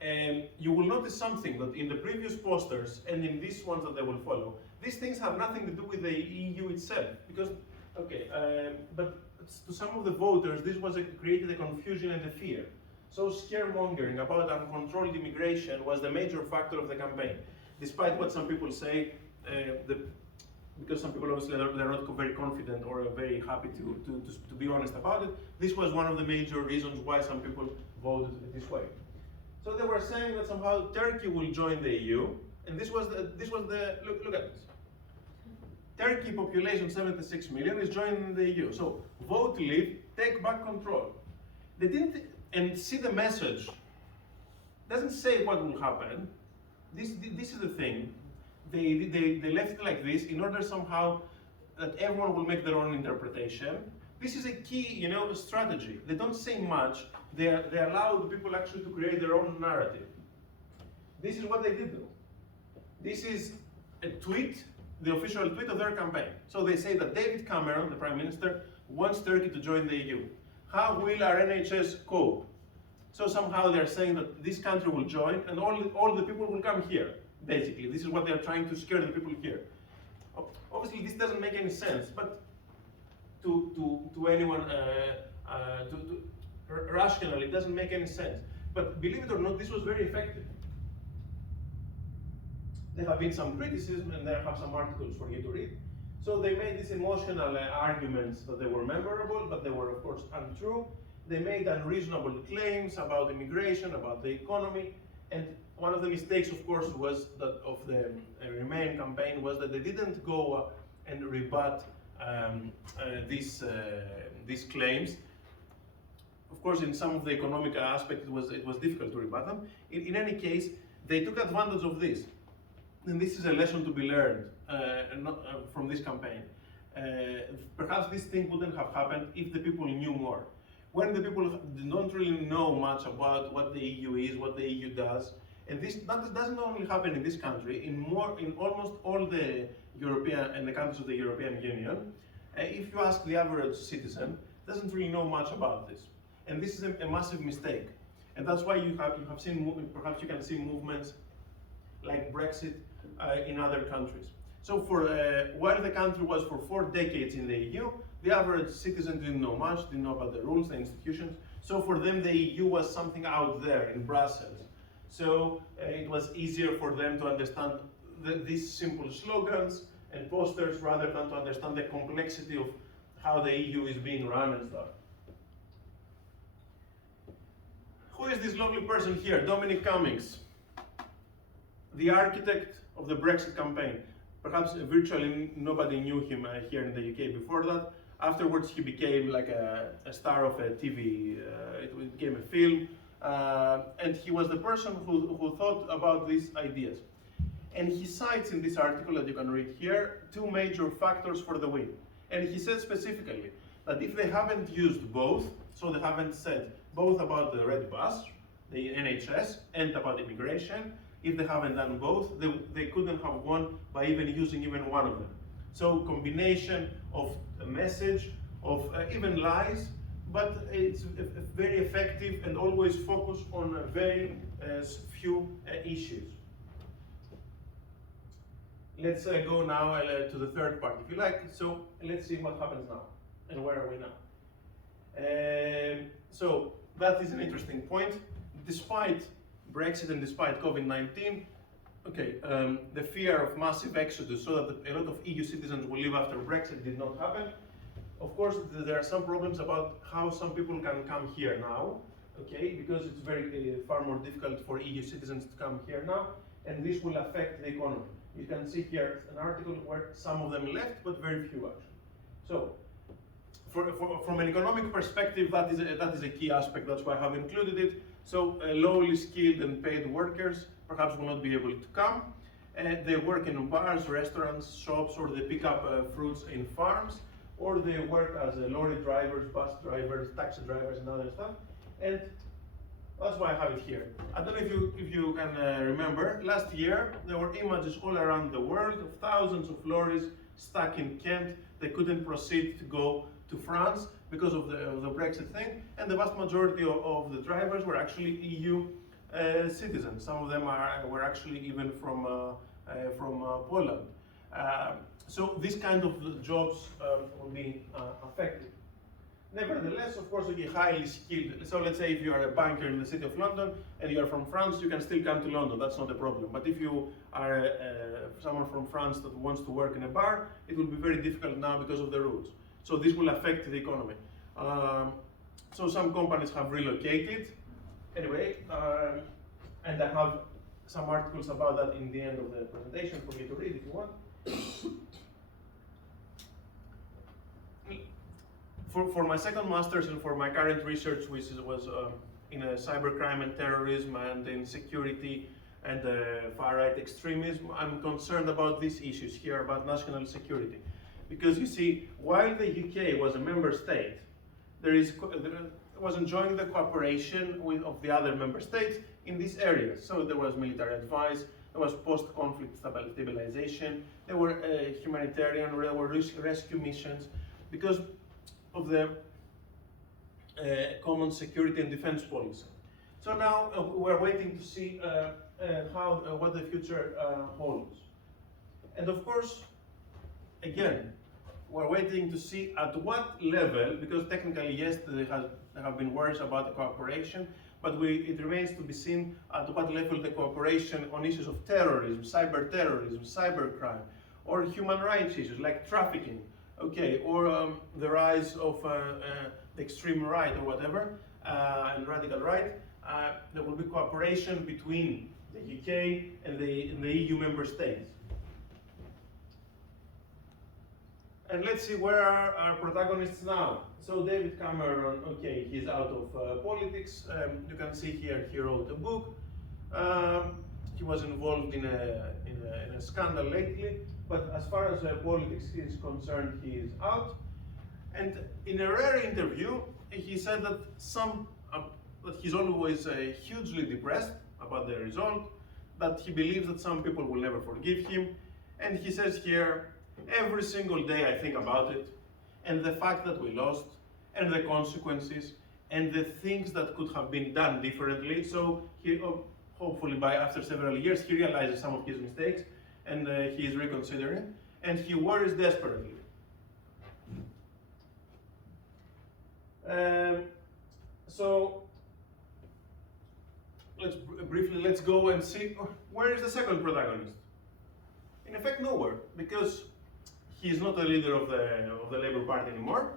And you will notice something, that in the previous posters and in these ones that they will follow, these things have nothing to do with the EU itself. Because, but to some of the voters, this was created a confusion and a fear. So scaremongering about uncontrolled immigration was the major factor of the campaign. Despite what some people say, because some people obviously they're not very confident or very happy to be honest about it, this was one of the major reasons why some people voted this way. So they were saying that somehow Turkey will join the EU, and this was the look at this. Turkey population 76 million is joining the EU. So vote leave, take back control. They didn't, and see the message. Doesn't say what will happen. This is the thing. They left it like this in order somehow that everyone will make their own interpretation. This is a key, strategy. They don't say much. They allow the people actually to create their own narrative. This is what they did though. This is a tweet, the official tweet of their campaign. So they say that David Cameron, the Prime Minister, wants Turkey to join the EU. How will our NHS cope? So somehow they're saying that this country will join and all the people will come here, basically. This is what they're trying to scare the people here. Obviously this doesn't make any sense, but to anyone, rationally, it doesn't make any sense. But believe it or not, this was very effective. There have been some criticism and there have some articles for you to read. So they made these emotional arguments that they were memorable, but they were of course untrue. They made unreasonable claims about immigration, about the economy, and one of the mistakes, of course, was that of the Remain campaign was that they didn't go and rebut these claims. Of course, in some of the economic aspects, it was difficult to rebut them. In any case, they took advantage of this, and this is a lesson to be learned from this campaign. Perhaps this thing wouldn't have happened if the people knew more. When the people don't really know much about what the EU is, what the EU does, and that doesn't only happen in this country, in almost all the European and the countries of the European Union, if you ask the average citizen, doesn't really know much about this. And this is a massive mistake. And that's why you have seen, perhaps you can see movements like Brexit in other countries. So while the country was for 4 decades in the EU, the average citizen didn't know much, didn't know about the rules, the institutions. So for them, the EU was something out there in Brussels. So it was easier for them to understand these simple slogans and posters rather than to understand the complexity of how the EU is being run and stuff. Who is this lovely person here? Dominic Cummings, the architect of the Brexit campaign. Perhaps virtually nobody knew him here in the UK before that. Afterwards, he became like a star of a TV, it became a film, and he was the person who thought about these ideas. And he cites in this article that you can read here 2 major factors for the win. And he said specifically that if they haven't used both, so they haven't said both about the red bus, the NHS, and about immigration, if they haven't done both, they couldn't have won by even using even one of them. So combination of a message, of even lies, but it's very effective and always focus on very few issues. Let's go now to the third part, if you like. So let's see what happens now and where are we now. So that is an interesting point. Despite Brexit and despite COVID-19, the fear of massive exodus so that a lot of EU citizens will leave after Brexit did not happen. Of course, there are some problems about how some people can come here now, because it's far more difficult for EU citizens to come here now, and this will affect the economy. You can see here an article where some of them left, but very few actually. So, from an economic perspective, that is a key aspect. That's why I have included it. So, lowly skilled and paid workers perhaps will not be able to come. They work in bars, restaurants, shops, or they pick up fruits in farms, or they work as lorry drivers, bus drivers, taxi drivers, and other stuff. And that's why I have it here. I don't know if you can remember, last year there were images all around the world of thousands of lorries stuck in Kent. They couldn't proceed to go to France because of the Brexit thing, and the vast majority of the drivers were actually EU citizens. Some of them were actually even from Poland. So this kind of jobs will be affected. Nevertheless, of course, you're highly skilled. So let's say if you are a banker in the city of London and you are from France, you can still come to London. That's not a problem. But if you are someone from France that wants to work in a bar, it will be very difficult now because of the rules. So this will affect the economy. So some companies have relocated. Anyway, and I have some articles about that in the end of the presentation for you to read if you want. For my second master's and for my current research, which was in cybercrime and terrorism and in security and far-right extremism, I'm concerned about these issues here, about national security. Because you see, while the UK was a member state, there was enjoying the cooperation of the other member states in these areas. So there was military advice, there was post-conflict stabilization, there were humanitarian, there were rescue missions, because of the common security and defense policy. So now we're waiting to see what the future holds. And of course, again, we're waiting to see at what level, because technically, yes, there have been worries about the cooperation, but it remains to be seen at what level the cooperation on issues of terrorism, cybercrime, or human rights issues like trafficking, okay, or the rise of the extreme right or whatever, and radical right. There will be cooperation between the UK and the EU member states. And let's see where are our protagonists now. So David Cameron, okay, he's out of politics. You can see here he wrote a book. He was involved in a scandal lately, but as far as politics is concerned, he is out. And in a rare interview, he said that that he's always hugely depressed about the result, that he believes that some people will never forgive him. And he says here, every single day I think about it, and the fact that we lost, and the consequences, and the things that could have been done differently. So he, hopefully after several years, he realizes some of his mistakes, and he is reconsidering, and he worries desperately. So let's go and see where is the second protagonist. In effect, nowhere, because he is not a leader of the Labour Party anymore.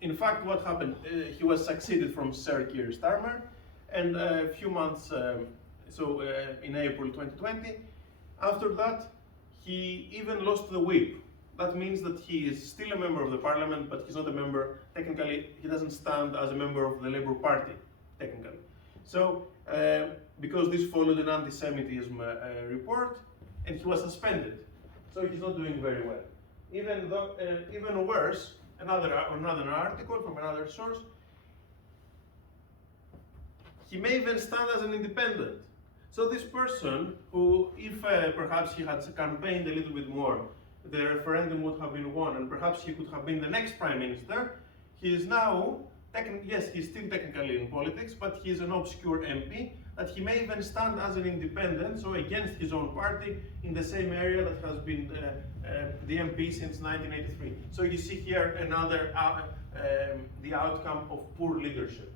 In fact, what happened? He was succeeded from Sir Keir Starmer, and a few months, in April 2020, after that, he even lost the whip. That means that he is still a member of the parliament, but he's not a member, technically, he doesn't stand as a member of the Labour Party, technically. So, because this followed an anti-Semitism report, and he was suspended. So he's not doing very well. Even worse, another article from another source, he may even stand as an independent. So this person who, if perhaps he had campaigned a little bit more, the referendum would have been won, and perhaps he could have been the next prime minister, he is now, yes, he's still technically in politics, but he is an obscure MP, that he may even stand as an independent, so against his own party, in the same area that has been the MP since 1983. So you see here another, the outcome of poor leadership.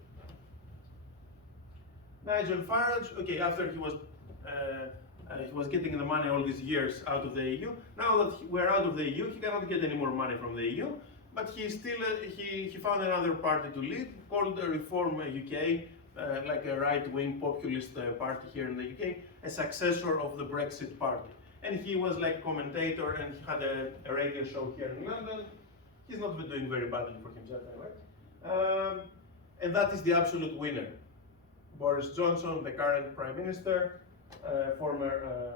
Nigel Farage, okay, after he was getting the money all these years out of the EU. Now that we're out of the EU, he cannot get any more money from the EU, but he still, he found another party to lead called Reform UK, like a right-wing populist party here in the UK, a successor of the Brexit party. And he was like a commentator, and he had a radio show here in London. He's not been doing very badly for himself anyway. And that is the absolute winner. Boris Johnson, the current Prime Minister, former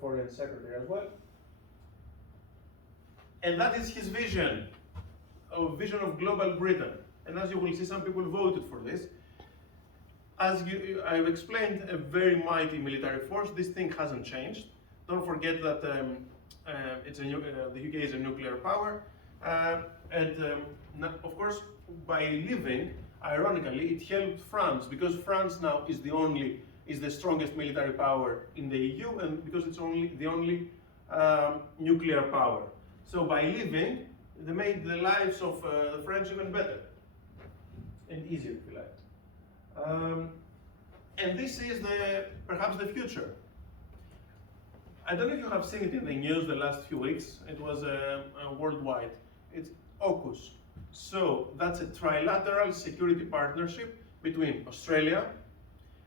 Foreign Secretary as well. And that is his vision of global Britain. And as you will see, some people voted for this. As I've explained, a very mighty military force. This thing hasn't changed. Don't forget that the UK is a nuclear power. Of course, by leaving, ironically, it helped France, because France now is the strongest military power in the EU, and because it's the only nuclear power. So by leaving, they made the lives of the French even better and easier, if you like. And this is perhaps the future. I don't know if you have seen it in the news the last few weeks. It was worldwide. It's AUKUS. So that's a trilateral security partnership between Australia,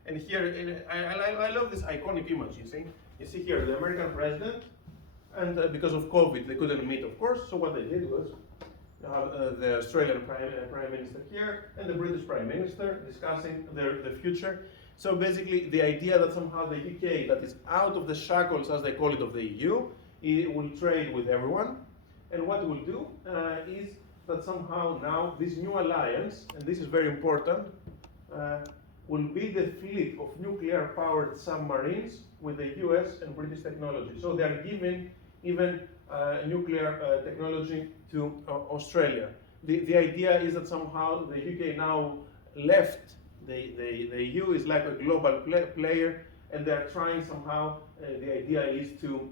and here, I love this iconic image, you see. You see here the American president, and because of COVID, they couldn't meet, of course, so what they did was the Australian Prime Minister here and the British Prime Minister discussing the future. So basically, the idea that somehow the UK, that is out of the shackles, as they call it, of the EU, it will trade with everyone, And what we'll do is that somehow now this new alliance, and this is very important, will be the fleet of nuclear-powered submarines with the US and British technology. So they are giving even nuclear technology to Australia. The idea is that somehow the UK now left the EU is like a global player, and they are trying somehow, the idea is to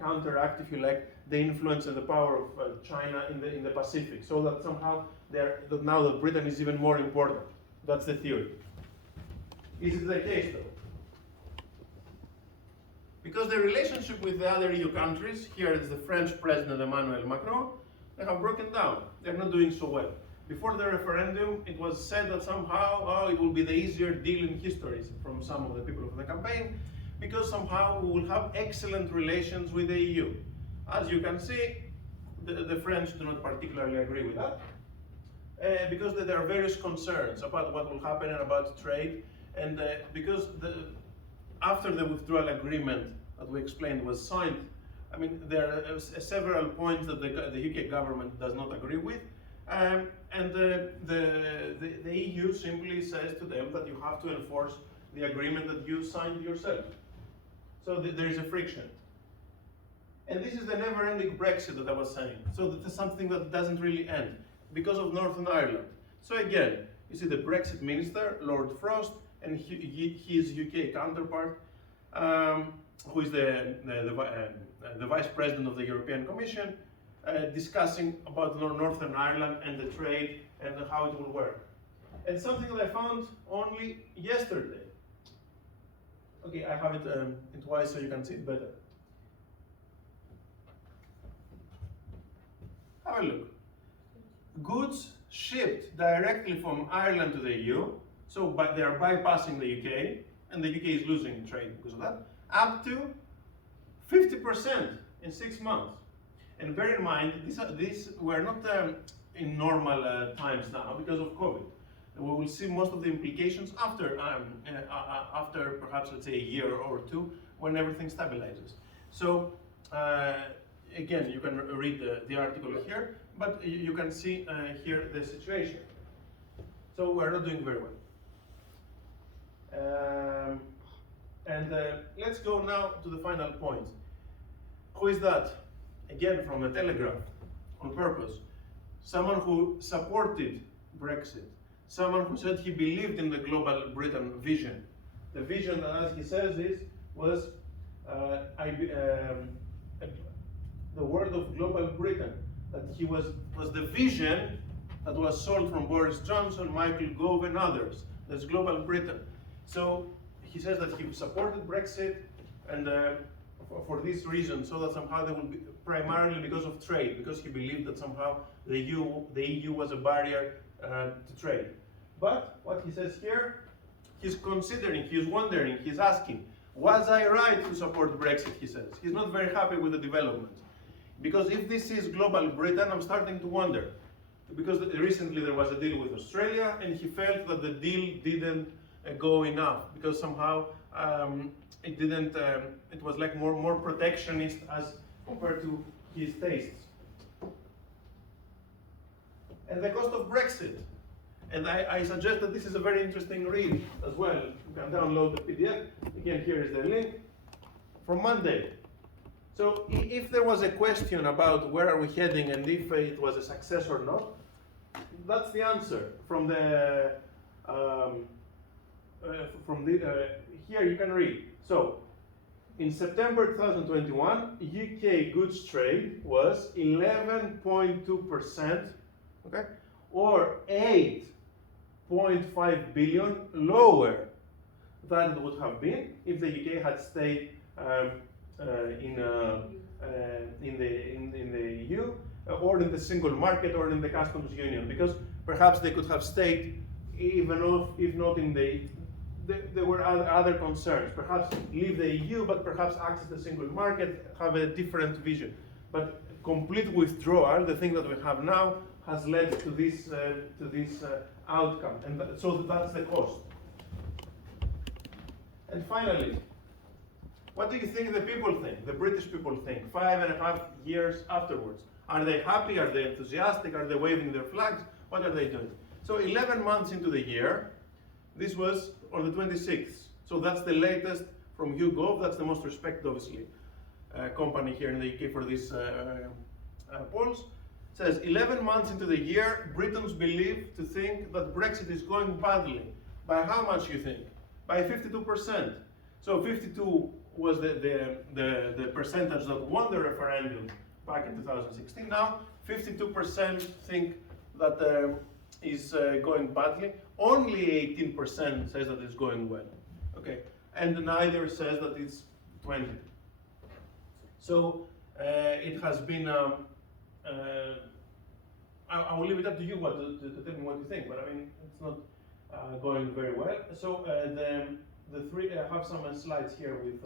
counteract, if you like, the influence and the power of China in the Pacific, so that somehow that now that Britain is even more important. That's the theory. Is it the case though? Because the relationship with the other EU countries, here is the French President Emmanuel Macron, they have broken down. They're not doing so well. Before the referendum, it was said that somehow it will be the easier deal in history from some of the people of the campaign, because somehow we will have excellent relations with the EU. As you can see, the French do not particularly agree with that, because there are various concerns about what will happen and about trade, and because after the withdrawal agreement that we explained was signed, I mean, there are several points that the UK government does not agree with, and the EU simply says to them that you have to enforce the agreement that you signed yourself. So there is a friction. And this is the never-ending Brexit that I was saying. So that is something that doesn't really end because of Northern Ireland. So again, you see the Brexit minister, Lord Frost, and his UK counterpart, who is the vice president of the European Commission, discussing about Northern Ireland and the trade and how it will work. And something that I found only yesterday. Okay, I have it twice so you can see it better. Have a look. Goods shipped directly from Ireland to the EU, so they are bypassing the UK, and the UK is losing trade because of that, up to 50% in 6 months. And bear in mind, these were not in normal times now because of COVID. We will see most of the implications after perhaps, let's say, a year or two, when everything stabilizes. So again, you can read the article here, but you can see here the situation. So we're not doing very well. Let's go now to the final point. Who is that? Again, from the Telegraph, on purpose. Someone who supported Brexit. Someone who said he believed in the global Britain vision. The vision, as he says, was the word of global Britain. That he was the vision that was sold from Boris Johnson, Michael Gove, and others. That's global Britain. So he says that he supported Brexit, and for this reason, so that somehow they will be primarily because of trade, because he believed that somehow the EU was a barrier to trade. But what he says here, he's considering, he's wondering, he's asking, was I right to support Brexit, he says. He's not very happy with the development. Because if this is global Britain, I'm starting to wonder. Because recently there was a deal with Australia, and he felt that the deal didn't go enough, because somehow it didn't, it was like more protectionist as compared to his tastes. And the cost of Brexit. And I suggest that this is a very interesting read as well. You can download the PDF. Again, here is the link from Monday. So if there was a question about where are we heading and if it was a success or not, that's the answer from the here you can read. So in September 2021, UK goods trade was 11.2%, okay, or 8.5 billion lower than it would have been if the UK had stayed in the EU or in the single market or in the customs union, because perhaps they could have stayed even if not in there were other concerns. Perhaps leave the EU, but perhaps access the single market, have a different vision. But complete withdrawal, the thing that we have now, has led to this outcome, and so that's the cost. And finally, what do you think the people think, the British people think, 5.5 years afterwards? Are they happy? Are they enthusiastic? Are they waving their flags? What are they doing? So 11 months into the year, this was on the 26th. So that's the latest from YouGov. That's the most respected, obviously, company here in the UK for these polls. It says 11 months into the year, Britons believe to think that Brexit is going badly. By how much you think? By 52%. So 52 was the percentage that won the referendum back in 2016. Now 52% think that is going badly. Only 18% says that it's going well. Okay, and neither says that it's 20. So it has been. I will leave it up to you to tell me what you think. But I mean, it's not going very well. So the three have some slides here with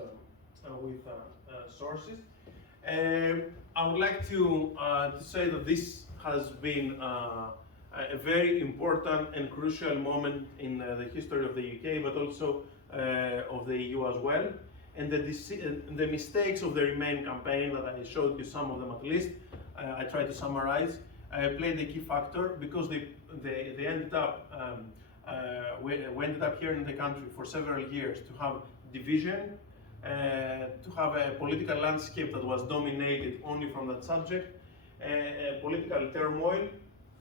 sources. I would like to say that this has been a very important and crucial moment in the history of the UK, but also of the EU as well. And the mistakes of the Remain campaign that I showed you some of them at least, I tried to summarize, played a key factor because they ended up, we ended up here in the country for several years to have division, to have a political landscape that was dominated only from that subject, political turmoil,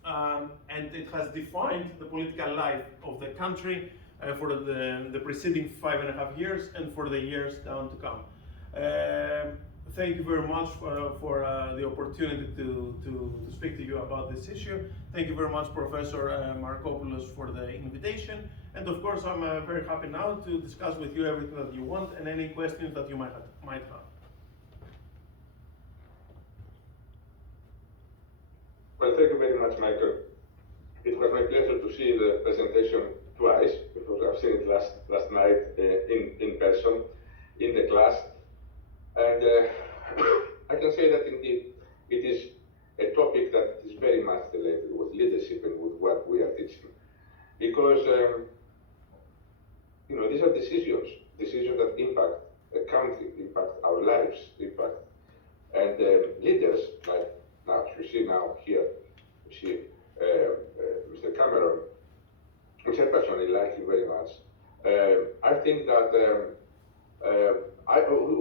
and it has defined the political life of the country for the preceding 5.5 years and for the years down to come. Thank you very much for the opportunity to speak to you about this issue. Thank you very much, Professor Markopoulos, for the invitation. And of course, I'm very happy now to discuss with you everything that you want and any questions that you might have. Well, thank you very much, Michael. It was my pleasure to see the presentation twice, because I've seen it last night in person, in the class. And I can say that indeed it is a topic that is very much related with leadership and with what we are teaching. Because, these are decisions that impact the country, impact our lives, impact. And leaders, like now, you see now here, you see Mr. Cameron, which I personally like him very much. I think that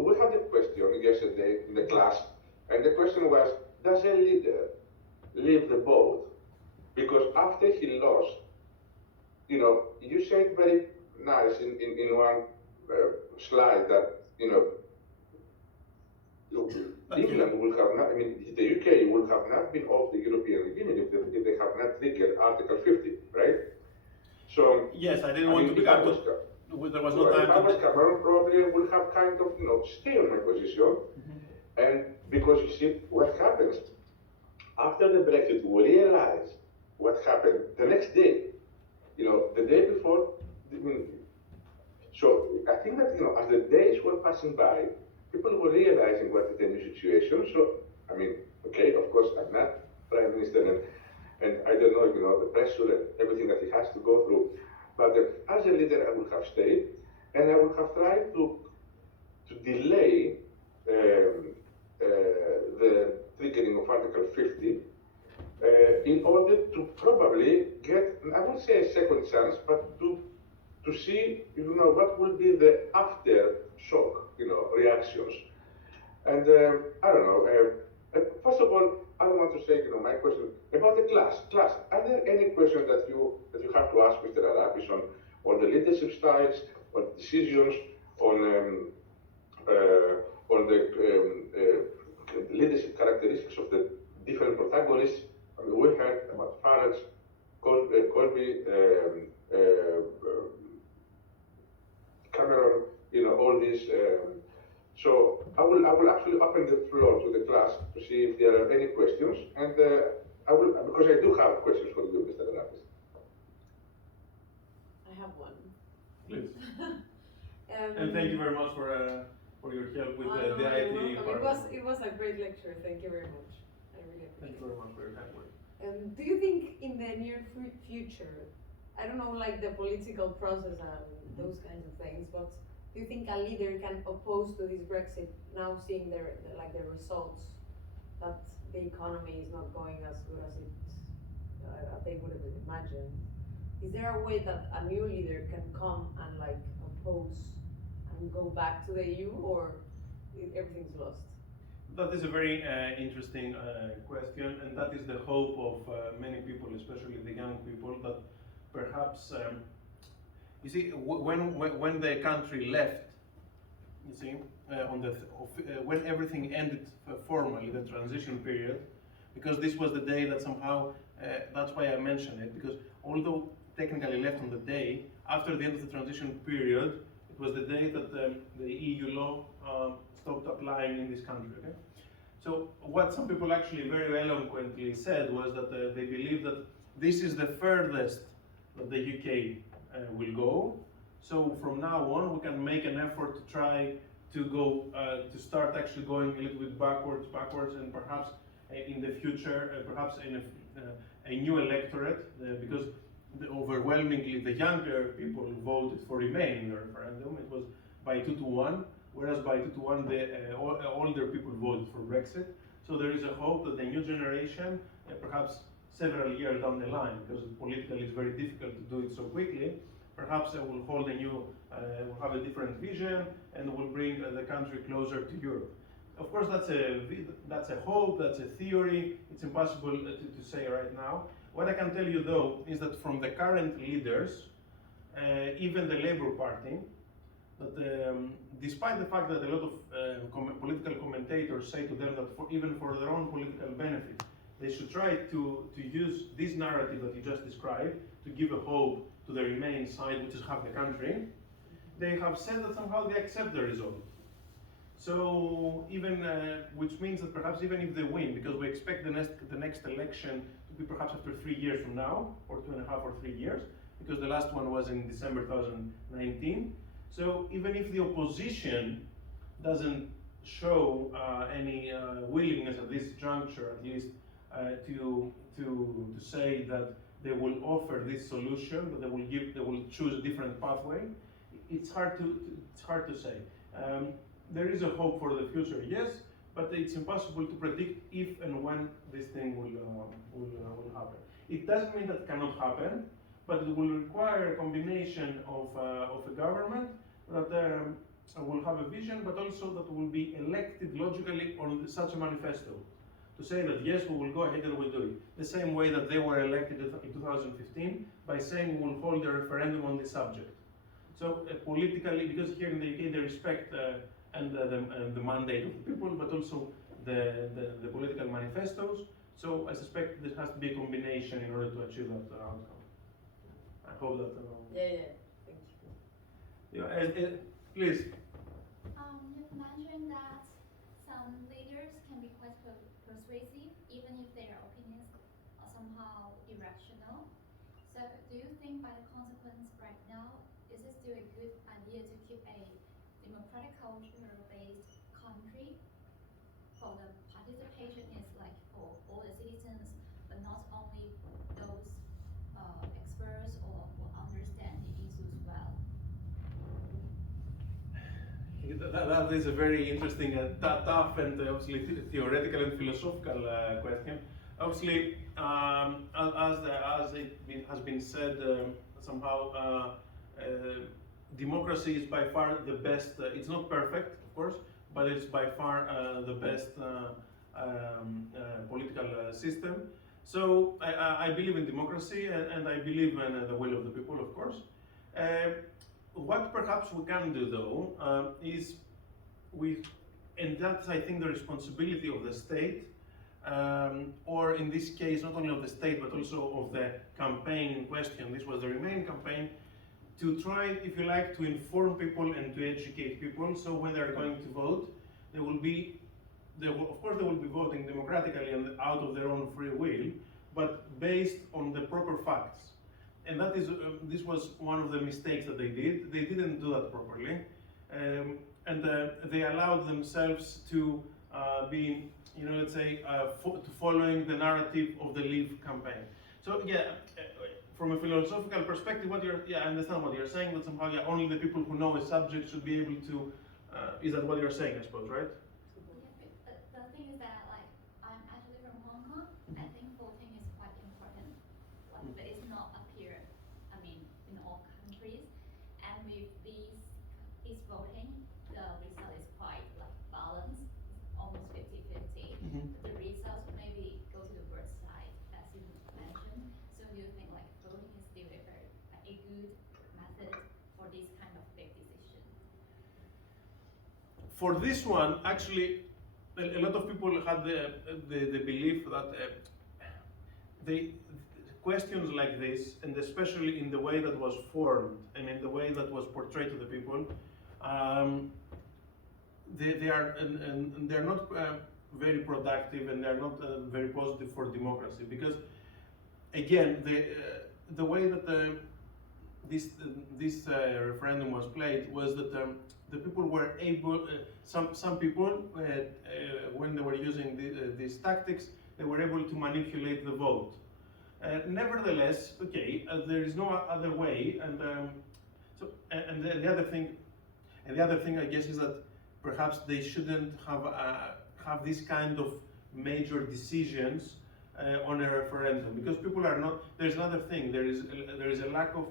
we had a question yesterday in the class, and the question was, does a leader leave the boat? Because after he lost, you said very nice in one slide that, England will have not, the UK will have not been off the European Union if they have not triggered Article 50, right? So yes, I didn't want to become. There was no time. If I was Cameron, probably I would have kind of, stay on my position. And because you see what happens after the Brexit, we realize what happened the next day, the day before. So I think that, as the days were passing by, people were realizing what is the new situation. So, okay, of course, I'm not Prime Minister, and I don't know, the pressure and everything that he has to go through. But as a leader, I would have stayed, and I would have tried to delay the triggering of Article 50 in order to probably get, I won't say a second chance, but to see, what will be the aftershock, reactions. And I don't know. First of all, I want to say, my question about the class. Are there any questions that you have to ask Mr. Arapis on the leadership styles, on decisions, on the leadership characteristics of the different protagonists? We heard about Farage, Colby, Cameron, all these. So I will actually open the floor to the class to see if there are any questions, and I will, because I do have questions for you, Mr. Arapis. I have one. Please. And thank you very much for your help with the IT part. It was a great lecture. Thank you very much. I really appreciate it. Thank you very much for your kind words. Do you think in the near future, I don't know, like the political process and those kinds of things, but do you think a leader can oppose to this Brexit now seeing the results that the economy is not going as good as they would have imagined. Is there a way that a new leader can come and like oppose and go back to the EU, or everything's lost? That is a very interesting question, and that is the hope of many people, especially the young people, that perhaps, you see, when the country left, you see, when everything ended formally, the transition period, because this was the day that somehow, that's why I mentioned it, because although technically left on the day, after the end of the transition period, it was the day that the EU law stopped applying in this country. Okay? So what some people actually very eloquently said was that they believe that this is the furthest that the UK will go. So from now on, we can make an effort to try to go, to start actually going a little bit backwards, and perhaps in the future, perhaps in a new electorate, because overwhelmingly the younger people voted for Remain in the referendum. It was by 2-1, whereas by 2-1 the older people voted for Brexit. So there is a hope that the new generation, perhaps several years down the line, because politically it's very difficult to do it so quickly, perhaps will hold a new, will have a different vision, and will bring the country closer to Europe. Of course, that's a hope, that's a theory. It's impossible to say right now. What I can tell you though is that from the current leaders, even the Labour Party, that despite the fact that a lot of political commentators say to them that even for their own political benefit, they should try to use this narrative that you just described to give a hope to the Remain side, which is half the country, they have said that somehow they accept the result. So even, which means that perhaps even if they win, because we expect the next election to be perhaps after 3 years from now, or 2.5 or 3 years, because the last one was in December 2019. So even if the opposition doesn't show any willingness at this juncture, at least, to say that they will offer this solution, that they will choose a different pathway, it's hard to say. There is a hope for the future, yes, but it's impossible to predict if and when this thing will happen. It doesn't mean that it cannot happen, but it will require a combination of a government that will have a vision, but also that will be elected logically on such a manifesto. To say that yes, we will go ahead and we'll do it. The same way that they were elected in 2015 by saying we will hold a referendum on this subject. So politically, because here in the UK they respect and the mandate of the people, but also the political manifestos. So I suspect there has to be a combination in order to achieve that outcome. I hope that. Yeah. Thank you. Yeah, please. You've mentioned that some leaders can be quite persuasive, even if their opinions are somehow irrational. So, do you think, by the consequence right now, is it still a good idea to keep a democratic culture-based country? For the participation is like for all the citizens, but not only those experts or understand the issues well. That is a very interesting, tough, and obviously theoretical and philosophical question. Obviously, as it has been said, somehow democracy is by far the best. It's not perfect, of course, but it's by far the best political system. So I believe in democracy, and I believe in the will of the people, of course. What perhaps we can do though is and that's I think the responsibility of the state, or in this case not only of the state but also of the campaign in question. This was the Remain campaign, to try, if you like, to inform people and to educate people. So when they're going to vote, of course they will be voting democratically and out of their own free will, but based on the proper facts. And that is, this was one of the mistakes that they did. They didn't do that properly. And they allowed themselves to be, let's say, to following the narrative of the Leave campaign. So yeah, from a philosophical perspective, I understand what you're saying, that somehow only the people who know a subject should be able to, is that what you're saying, I suppose, right? Yeah, but the thing is that, like, I'm actually For this one, actually, a lot of people had the belief that they questions like this, and especially in the way that was formed and in the way that was portrayed to the people, they're not very productive, and they're not very positive for democracy, because again the way that this referendum was played was that the people were able, some people when they were using these tactics, they were able to manipulate the vote. Nevertheless, okay, there is no other way, and the other thing I guess is that perhaps they shouldn't have this kind of major decisions on a referendum, because people are not. There's another thing. There is a lack of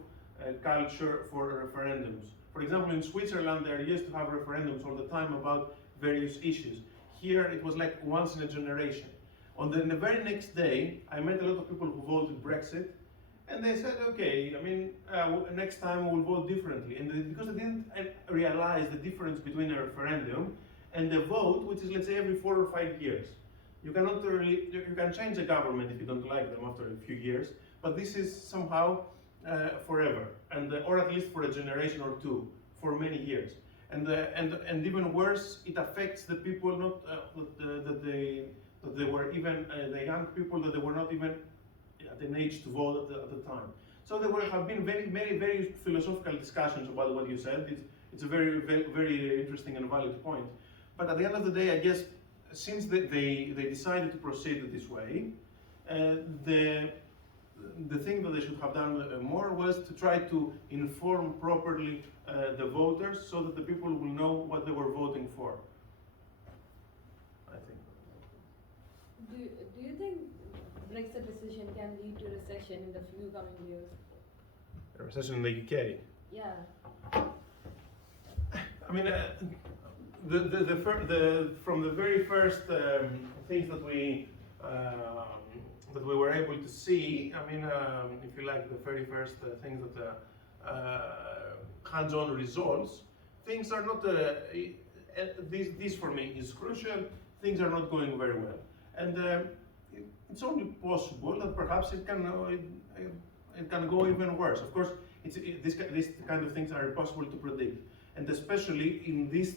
culture for referendums. For example, in Switzerland, they used to have referendums all the time about various issues. Here, it was like once in a generation. The very next day, I met a lot of people who voted Brexit, and they said, okay, I mean, next time we'll vote differently. And because they didn't realize the difference between a referendum and a vote, which is, let's say, every 4 or 5 years. You cannot really, you can change a government if you don't like them after a few years, but this is somehow forever, and or at least for a generation or two, for many years. And even worse, it affects the people not that they were even the young people that they were not even at an age to vote at the time. So there have been very philosophical discussions about what you said. It's a very interesting and valid point. But at the end of the day, I guess since they decided to proceed this way, the thing that they should have done more was to try to inform properly the voters, so that the people will know what they were voting for, I think. Do you think Brexit decision can lead to recession in the few coming years? A recession in the UK? Yeah. I mean, from the very first things that we were able to see, I mean, if you like, the very first things that hands-on results, things are not. This for me is crucial. Things are not going very well, and it's only possible that perhaps it can go even worse. Of course, this kind of things are impossible to predict. And especially in this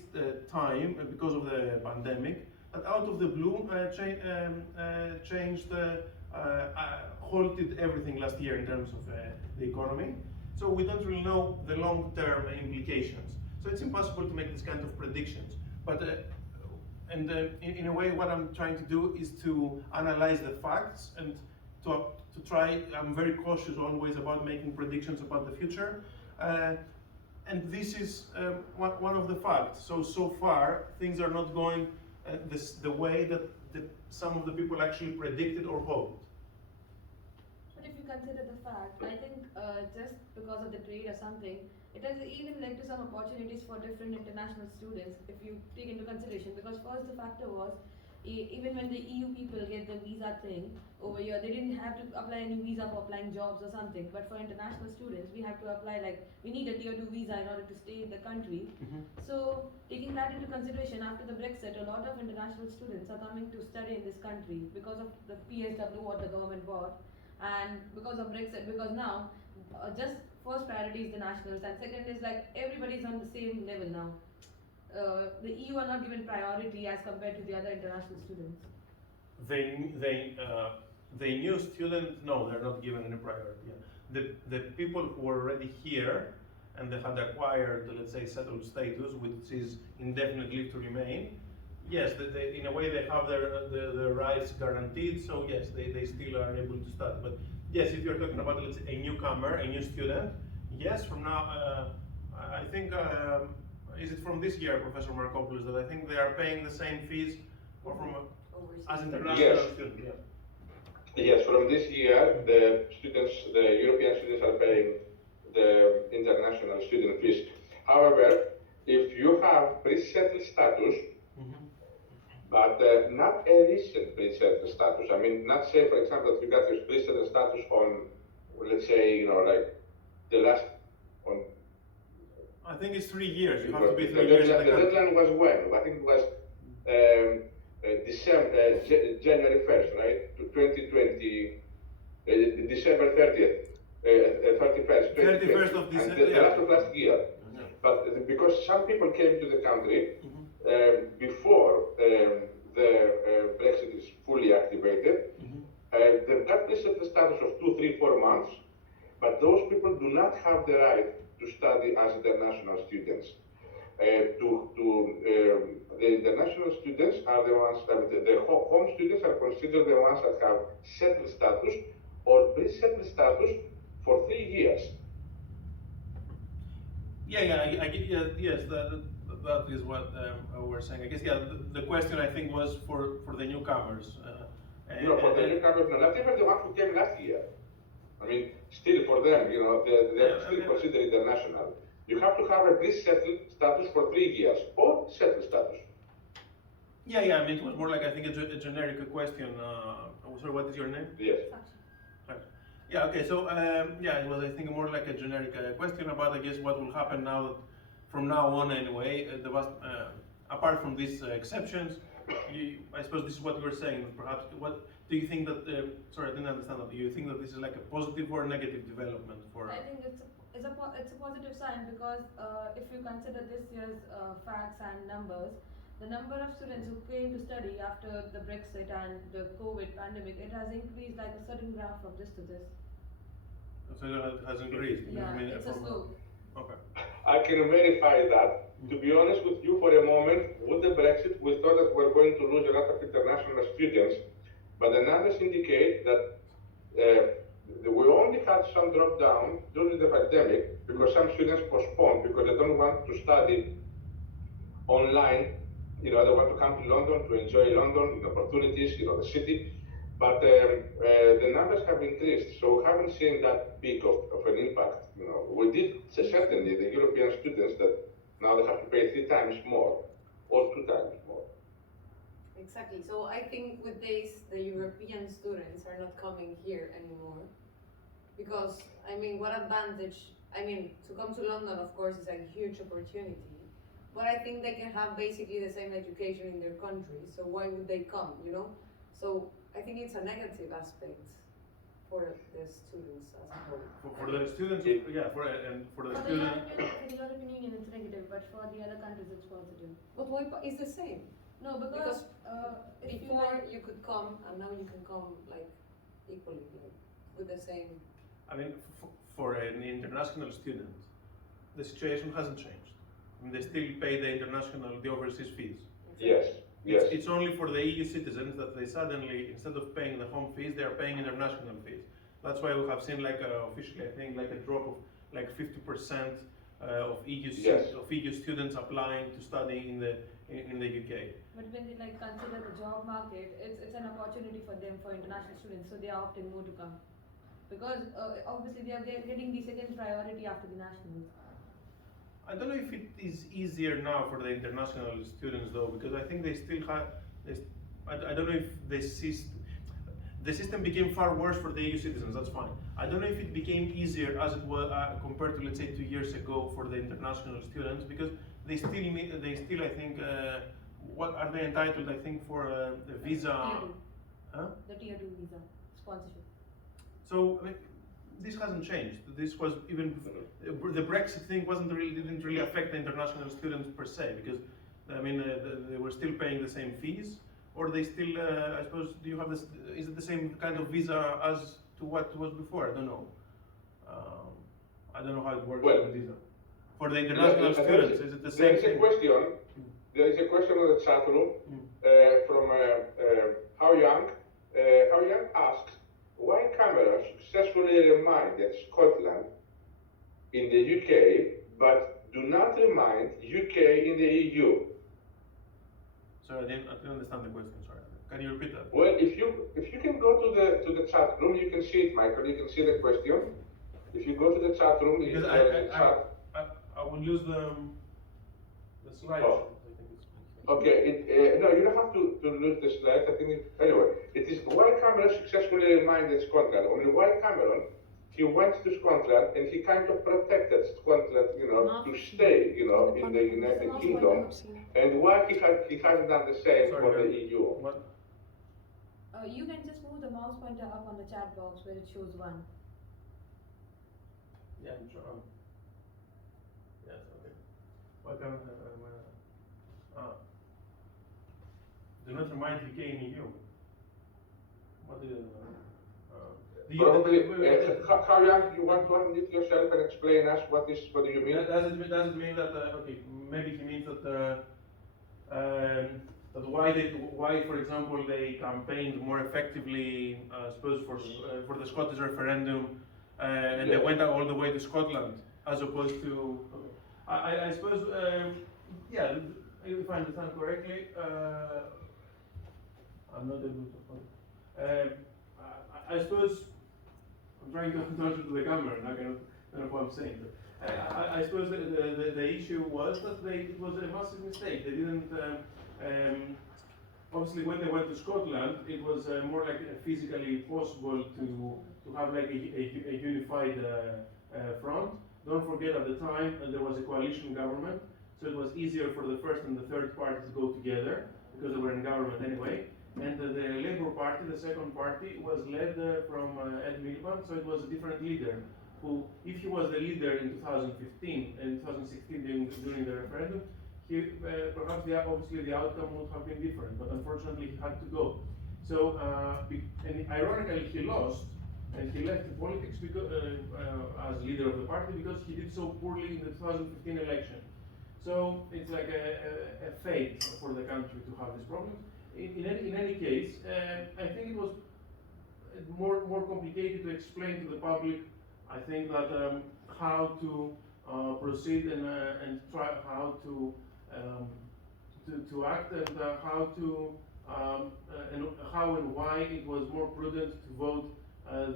time, because of the pandemic, that out of the blue halted everything last year in terms of the economy. So we don't really know the long-term implications. So it's impossible to make this kind of predictions. But in a way, what I'm trying to do is to analyze the facts and to try. I'm very cautious always about making predictions about the future. And this is one of the facts. So far, things are not going the way that some of the people actually predicted or hoped. But if you consider the fact, I think just because of the trade or something, it has even led to some opportunities for different international students, if you take into consideration. Because first the factor was, even when the EU people get the visa thing over here, they didn't have to apply any visa for applying jobs or something. But for international students, we have to apply, like, we need a tier 2 visa in order to stay in the country. Mm-hmm. So taking that into consideration, after the Brexit, a lot of international students are coming to study in this country because of the PSW what the government bought, and because of Brexit, because now just first priority is the nationals, and second is like everybody's on the same level now. The EU are not given priority as compared to the other international students. The new students, no, they're not given any priority. The people who are already here and they had acquired, let's say, settled status, which is indefinite leave to remain, yes, in a way they have their rights guaranteed. So yes, they still are able to start. But yes, if you're talking about, let's say, a newcomer, a new student, yes, from now, I think. Is it from this year, Professor Markopoulos, that I think they are paying the same fees or from as international students? Yeah. Yes, from this year, the European students are paying the international student fees. However, if you have pre-settled status, mm-hmm. but not a recent pre-settled status, I mean, not say, for example, that you got your pre-settled status on, let's say, like the last, on I think it's 3 years. You have to Because be the 3 years in deadline, the the country. deadline was when? I think it was January 1st, right? To 2020, December 30th, 31st, 2020. 31st of And December, the yeah. last of last year. Yeah. But because some people came to the country Mhm. before the Brexit is fully activated, Mhm. they've got this at the status of 2, 3, 4 months, but those people do not have the right to study as international students. The international students are the ones, the home students are considered the ones that have settled status or pre-settled status for 3 years. Yes, that is what we're saying. I guess, yeah, the question I think was for the newcomers. For the newcomers, no, not even the ones who came last year. I mean, still for them, they're still considered international. You have to have a pre-settled status for 3 years or settled status. Yeah, I mean, it was more like, I think, a generic question. Sorry, what is your name? Yes. Right. Yeah, okay, so, it was, I think, more like a generic question about, I guess, what will happen now, that from now on anyway, apart from these exceptions, I suppose this is what you were saying, that perhaps, what do you think that, sorry, I didn't understand that, do you think that this is like a positive or a negative development for? I think it's a positive sign because if you consider this year's facts and numbers, the number of students who came to study after the Brexit and the COVID pandemic, it has increased like a certain graph from this to this. So it has increased? Yeah, I mean, it's a slope. Okay. I can verify that. To be honest with you, for a moment, with the Brexit, we thought that we're going to lose a lot of international students, but the numbers indicate that we only had some drop down during the pandemic because some students postponed because they don't want to study online. They want to come to London to enjoy London, the opportunities, the city. But the numbers have increased, so we haven't seen that big of an impact. We did certainly the European students that now they have to pay 3 times more or 2 times more. Exactly. So I think with this, the European students are not coming here anymore. Because, I mean, what advantage, to come to London, of course, is a huge opportunity. But I think they can have basically the same education in their country, so why would they come, So I think it's a negative aspect for the students as a whole. For the students, and for the For the students. European Union, it's negative, but for the other countries, it's positive. But why, it's the same. No, because if Before you could come, and now you can come equally, with the same. I mean, for an international student, the situation hasn't changed. I mean, they still pay the overseas fees. Yes, yes. It's only for the EU citizens that they suddenly, instead of paying the home fees, they are paying international fees. That's why we have seen officially, I think, a drop of 50% of EU students applying to study in the UK. But when they consider the job market, it's an opportunity for them, for international students, so they are opting more to come. Because obviously they're getting the second priority after the nationals. I don't know if it is easier now for the international students though, because I think they still have, I don't know if the system became far worse for the EU citizens, that's fine. I don't know if it became easier as it was compared to, let's say, 2 years ago for the international students, because they still I think, what are they entitled, I think, for the visa? The tier 2 visa sponsorship. So, I mean, this hasn't changed. This was even, the Brexit thing didn't really affect the international students per se, because, I mean, they were still paying the same fees, or they still, I suppose, do you have this, is it the same kind of visa as to what was before? I don't know. I don't know how it works with the visa. For the international students, is it the same thing? There is a question in the chat room from How Young. How Young asks, why Cameron successfully remind Scotland in the UK, but do not remind UK in the EU? Sorry, I didn't understand the question. Sorry, can you repeat that? Well, if you can go to the chat room, you can see it, Michael. You can see the question. If you go to the chat room, because I will use the slide. Oh. Okay, no, you don't have to lose the slide. I think anyway, it is why Cameron successfully reminded Scotland. Only why Cameron, he went to Scotland and he kind of protected Scotland, to stay, in the United Kingdom. And why he hasn't done the same for the EU? What? You can just move the mouse pointer up on the chat box where it shows 1. Yeah, I'm sure. Yes, okay. Why can't do not remind UK in EU? What do you Probably, Harry, you want to unmute yourself and explain us what do you mean? Does it mean that okay, maybe he means that that why for example they campaigned more effectively, I suppose for the Scottish referendum, and they went all the way to Scotland as opposed to I suppose yeah, if I understand correctly, I'm not able to find. I suppose I'm trying to answer to the camera, and I don't know what I'm saying. But I suppose the issue was that it was a massive mistake. They didn't. Obviously, when they went to Scotland, it was more like physically possible to have like a unified front. Don't forget, at the time there was a coalition government, so it was easier for the first and the third party to go together because they were in government anyway. And the Labour Party, the second party, was led from Ed Miliband, so it was a different leader. Who, if he was the leader in 2015 and 2016 during the referendum, perhaps obviously the outcome would have been different. But unfortunately, he had to go. So, and ironically, he lost, and he left politics because, as leader of the party because he did so poorly in the 2015 election. So it's like a fate for the country to have this problem. In any case, I think it was more complicated to explain to the public. I think that how to proceed and try how to act and how to and how and why it was more prudent to vote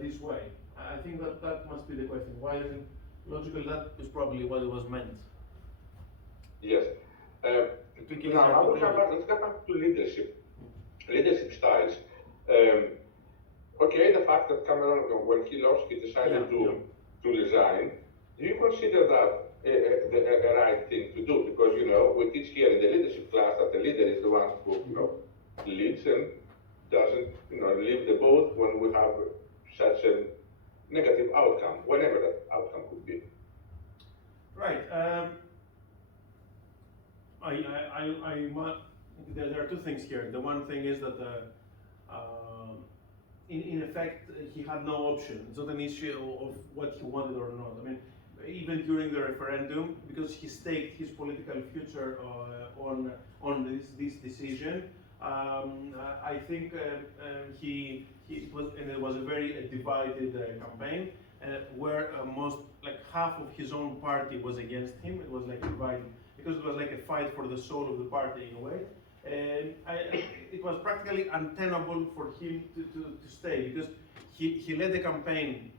this way. I think that must be the question. Why isn't logical? That is probably what it was meant. Yes. Now, let's come back to leadership styles. Okay, the fact that Cameron, when he lost, he decided to resign. Do you consider that the right thing to do? Because, we teach here in the leadership class that the leader is the one who, leads and doesn't, leave the boat when we have such a negative outcome, whatever that outcome could be. Right. There are two things here. The one thing is that, in effect, he had no option. It's not an issue of what he wanted or not. I mean, even during the referendum, because he staked his political future on this decision, I think it was a very divided campaign, where like half of his own party was against him. It was like divided because it was like a fight for the soul of the party in a way. And it was practically untenable for him to stay because he led the campaign.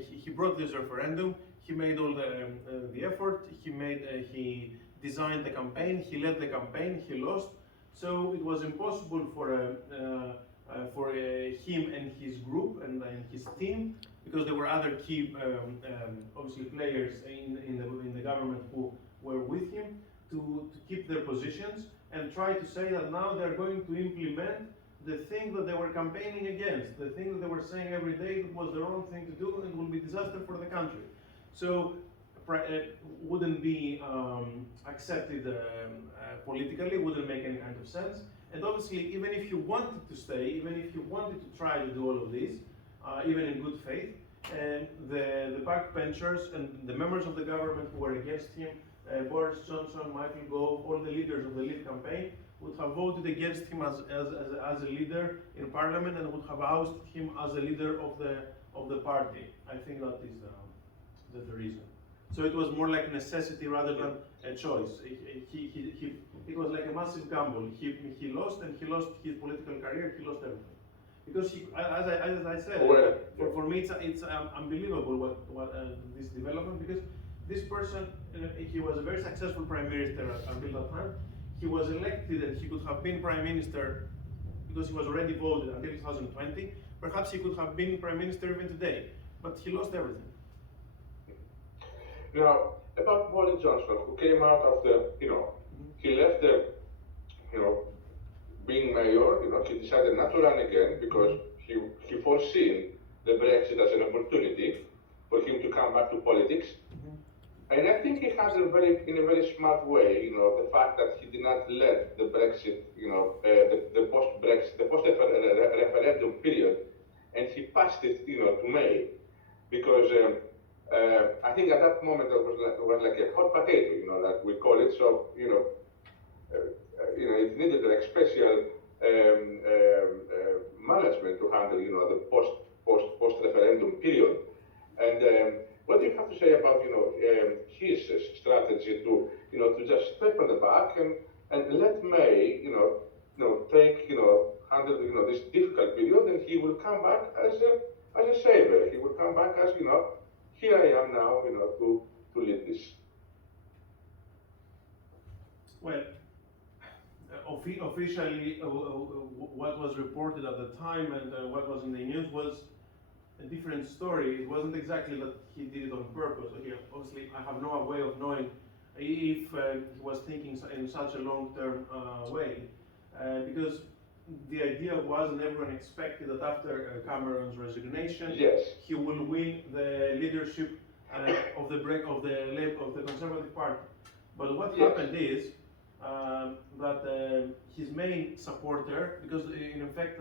He brought this referendum. He made all the effort. He designed the campaign. He led the campaign. He lost. So it was impossible for him and his group and his team, because there were other key obviously players in the government who were with him, to keep their positions and try to say that now they're going to implement the thing that they were campaigning against, the thing that they were saying every day was the wrong thing to do and will be disaster for the country. So wouldn't be accepted politically, wouldn't make any kind of sense. And obviously, even if you wanted to stay, even if you wanted to try to do all of this, even in good faith, the backbenchers and the members of the government who were against him, Boris Johnson, Michael Gove, all the leaders of the Leave campaign, would have voted against him as a leader in parliament and would have ousted him as a leader of the party. I think that is the reason. So it was more like necessity rather than a choice. It was like a massive gamble. He lost, and he lost his political career. He lost everything. Because as I said, for me it's unbelievable what this development, because this person, he was a very successful prime minister until that time. He was elected and he could have been prime minister because he was already voted until 2020. Perhaps he could have been prime minister even today. but he lost everything. Now, about Boris Johnson, who came out of the, he left the, being mayor, he decided not to run again because he foreseen the Brexit as an opportunity for him to come back to politics. And I think he has in a very smart way, the fact that he did not let the Brexit, the post-Brexit, the post-referendum period, and he passed it, to May, because I think at that moment it was like a hot potato, like we call it. So, it needed like special management to handle, the post-referendum period. And what do you have to say about, his strategy to, to just step on the back and let May, take, handle, this difficult period, and he will come back as a savior. He will come back as, here I am now, to lead this. Well, officially, what was reported at the time and what was in the news was a different story. It wasn't exactly that he did it on purpose. Okay, obviously, I have no way of knowing if he was thinking in such a long-term way, because the idea was, and everyone expected, that after Cameron's resignation, yes, he will win the leadership of the Conservative Party. But what happened is that his main supporter, because in effect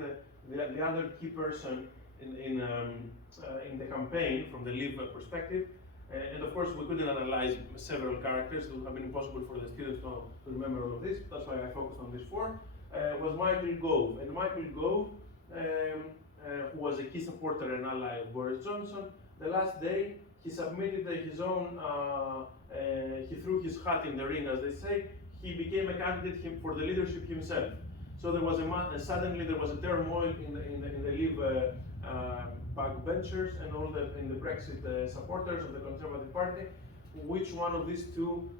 the other key person in the campaign from the Leave perspective, and of course we couldn't analyze several characters. It would have been impossible for the students to remember all of this. That's why I focused on these four. Was Michael Gove, and Michael Gove, who was a key supporter and ally of Boris Johnson, the last day he submitted his own. He threw his hat in the ring, as they say. He became a candidate for the leadership himself. So there was suddenly there was a turmoil in the Leave backbenchers and all in the Brexit supporters of the Conservative Party, which one of these two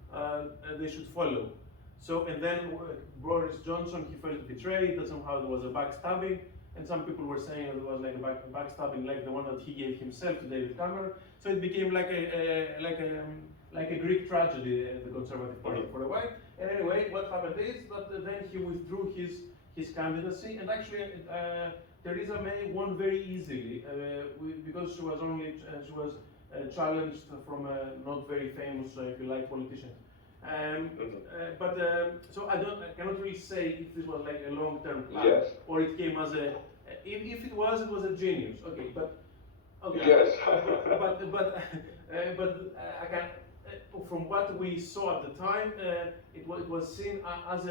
they should follow. So, and then Boris Johnson, he felt betrayed, that somehow there was a backstabbing, and some people were saying that it was like a backstabbing like the one that he gave himself to David Cameron. So it became like a Greek tragedy at the Conservative Party for a while. And anyway, what happened is that then he withdrew his candidacy, and actually Theresa May won very easily because she was challenged from a not very famous, if you like, politician. So I cannot really say if this was like a long-term plan, yes, or it came as a. If it was a genius. Okay, but okay. Yes. but I can. From what we saw at the time, it was seen as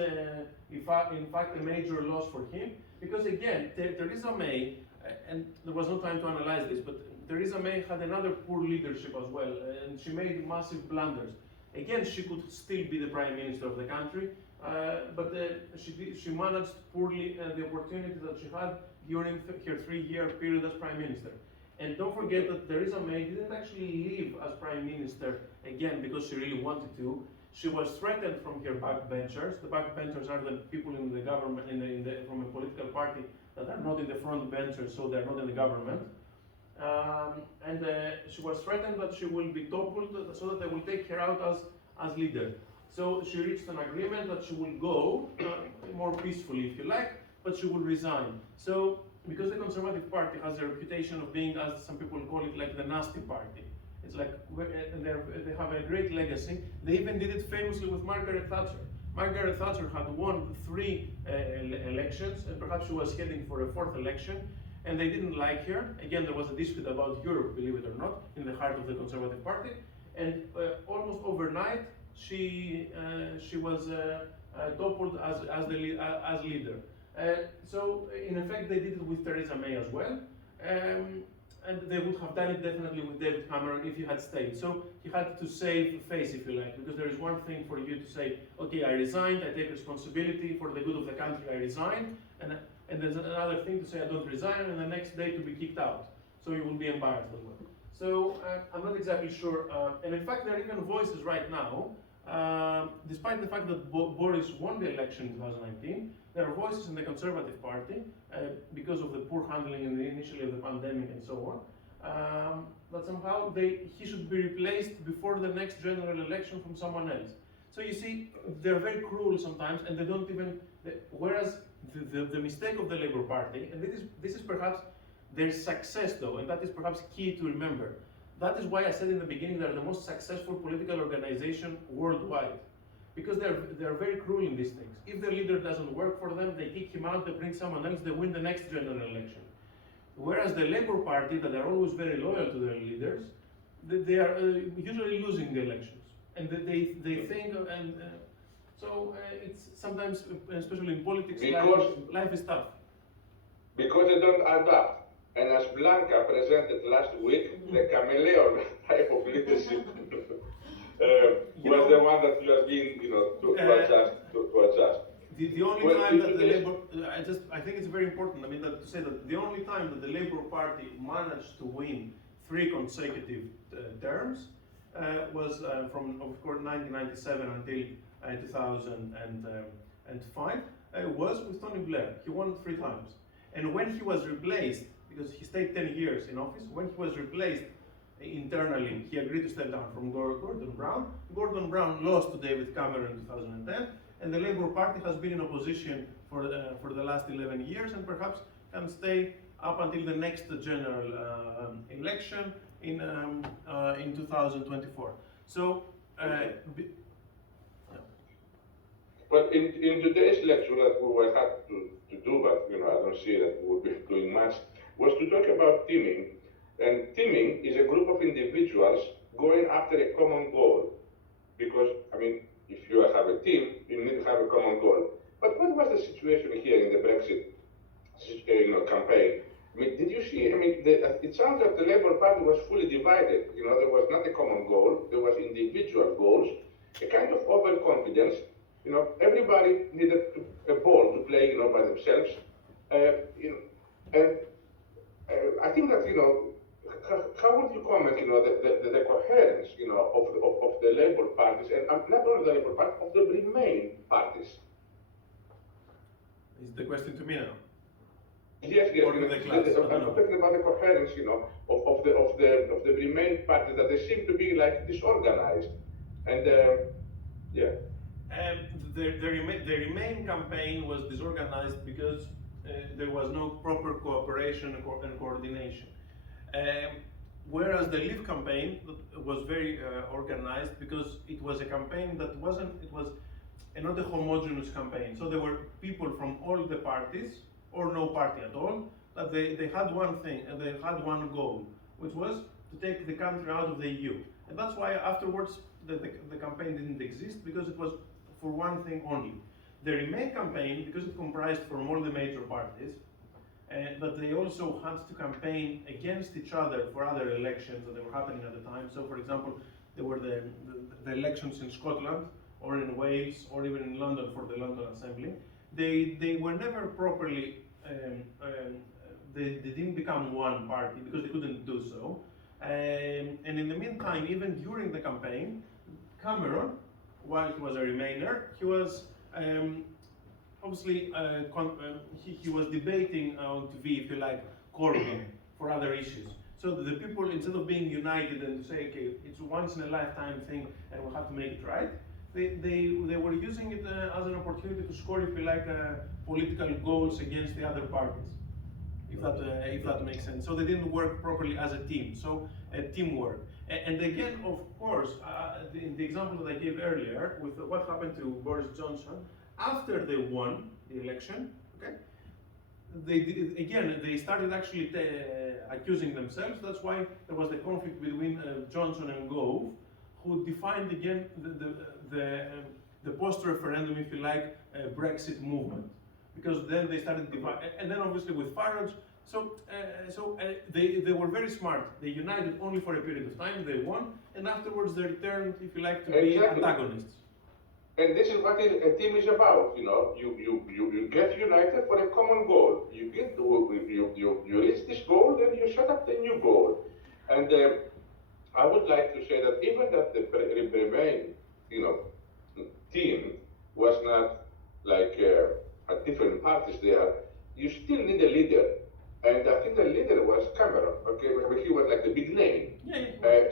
in fact, a major loss for him, because again, Theresa May, and there was no time to analyze this, but Theresa May had another poor leadership as well, and she made massive blunders. Again, she could still be the prime minister of the country, but she managed poorly the opportunity that she had during her 3-year period as prime minister. And don't forget that Theresa May didn't actually leave as prime minister again because she really wanted to. She was threatened from her backbenchers. The backbenchers are the people in the government, from a political party that are not in the front benchers, so they're not in the government. And she was threatened that she will be toppled so that they will take her out as leader. So she reached an agreement that she will go more peacefully, if you like, but she will resign. So because the Conservative Party has a reputation of being, as some people call it, like the nasty party. It's like they have a great legacy. They even did it famously with Margaret Thatcher. Margaret Thatcher had won 3 elections, and perhaps she was heading for a 4th election, and they didn't like her. Again, there was a dispute about Europe, believe it or not, in the heart of the Conservative Party, and almost overnight she was toppled as leader. So in effect, they did it with Theresa May as well, and they would have done it definitely with David Cameron if he had stayed. So he had to save face, if you like, because there is one thing for you to say, okay, I resigned, I take responsibility for the good of the country, I resign, and there's another thing to say I don't resign, and the next day to be kicked out. So you will be embarrassed as well. So I'm not exactly sure, and in fact there are even voices right now, despite the fact that Boris won the election in 2019, there are voices in the Conservative Party, because of the poor handling initially of the pandemic and so on, that somehow he should be replaced before the next general election from someone else. So you see, they're very cruel sometimes, and they don't even. Whereas the mistake of the Labour Party, and this is perhaps their success though, and that is perhaps key to remember. That is why I said in the beginning they're the most successful political organization worldwide, because they're very cruel in these things. If the leader doesn't work for them, they kick him out, they bring someone else, they win the next general election. Whereas the Labour Party, that are always very loyal to their leaders, they are usually losing the elections, and they think and. So it's sometimes, especially in politics, life is tough. Because they don't adapt. And as Blanca presented last week, the chameleon type of leadership was the one that you have been, to adjust. The only time that the Labour, I think it's very important. I mean, to say that the only time that the Labour Party managed to win 3 consecutive terms was from, of course, 1997 until 2005 was with Tony Blair. He won 3 times. And when he was replaced, because he stayed 10 years in office, when he was replaced internally, he agreed to step down from Gordon Brown. Gordon Brown lost to David Cameron in 2010, and the Labour Party has been in opposition for the last 11 years, and perhaps can stay up until the next general election in 2024. So. Well, in today's lecture that we will have to do, but I don't see that we will be doing much, was to talk about teaming. And teaming is a group of individuals going after a common goal. Because, I mean, if you have a team, you need to have a common goal. But what was the situation here in the Brexit campaign? I mean, did you see, it sounds like the Labour Party was fully divided. There was not a common goal, there was individual goals, a kind of overconfidence. Everybody needed a ball to play, by themselves. And I think that, how would you comment, the coherence, of the Labour parties, and not only the Labour Party, of the Remain parties? Is the question to me now? Yes. Or to the class? I'm talking about the coherence, of the Remain parties, that they seem to be like disorganized, and yeah. The Remain campaign was disorganized because there was no proper cooperation and coordination. Whereas the Leave campaign was very organized, because it was a campaign that was not a homogeneous campaign. So there were people from all the parties, or no party at all, that they had one thing and they had one goal, which was to take the country out of the EU. And that's why afterwards the campaign didn't exist, because it was for one thing only. The Remain campaign, because it comprised from all the major parties, but they also had to campaign against each other for other elections that were happening at the time. So, for example, there were the elections in Scotland, or in Wales, or even in London for the London Assembly. They were never properly, they didn't become one party, because they couldn't do so. And in the meantime, even during the campaign, Cameron, while he was a Remainer, he was obviously he was debating on TV, if you like, Corbyn for other issues. So the people, instead of being united and to say, okay, it's a once in a lifetime thing and we'll have to make it right, they were using it as an opportunity to score, if you like, political goals against the other parties, if that makes sense. So they didn't work properly as a team. So teamwork. And again, of course, the example that I gave earlier with what happened to Boris Johnson after they won the election, okay, they started actually accusing themselves. That's why there was the conflict between Johnson and Gove, who defined again the post-referendum, if you like, Brexit movement, because then they started dividing, and then obviously with Farage. So they were very smart. They united only for a period of time. They won, and afterwards they returned, if you like, to be antagonists. And this is what a team is about. You get united for a common goal. You reach this goal, then you set up the new goal. And I would like to say that even that the Remain, team was not like at different parties there, you still need a leader. And I think the leader was Cameron. Okay, he he was like the big name. Yeah.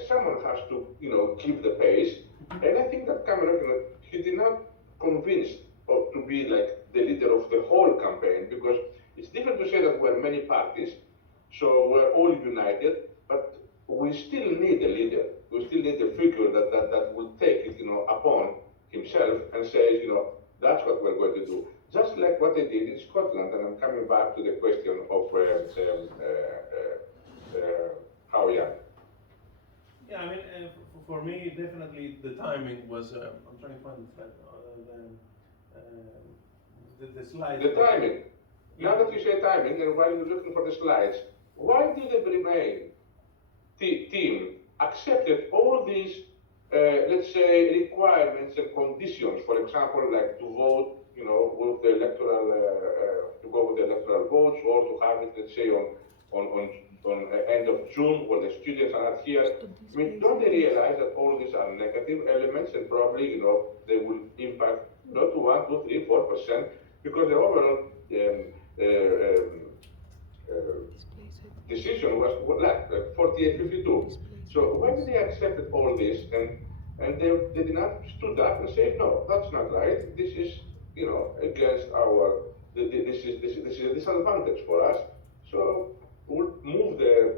Someone has to, give the pace. And I think that Cameron, he did not convince to be like the leader of the whole campaign, because it's different to say that we're many parties, so we're all united, but we still need a leader. We still need a figure that will take it, upon himself and say, that's what we're going to do. Just like what they did in Scotland, and I'm coming back to the question of how young. Yeah, I mean, for me, definitely the timing was. I'm trying to find the slide. The slide. The timing. Now that you say timing, and while you're looking for the slides, why did the Remain team accepted all these, let's say, requirements and conditions? For example, like to vote, with the electoral, to go with the electoral votes, or to have it, let's say, on end of June, when the students are not here. I mean, don't they realize that all these are negative elements, and probably, they will impact not to 1, 2, 3, 4%, because the overall decision was like 48-52. So why did they accept all this, and they did not stood up and say, no, that's not right. This is, against our, this is a disadvantage for us. So we'll move the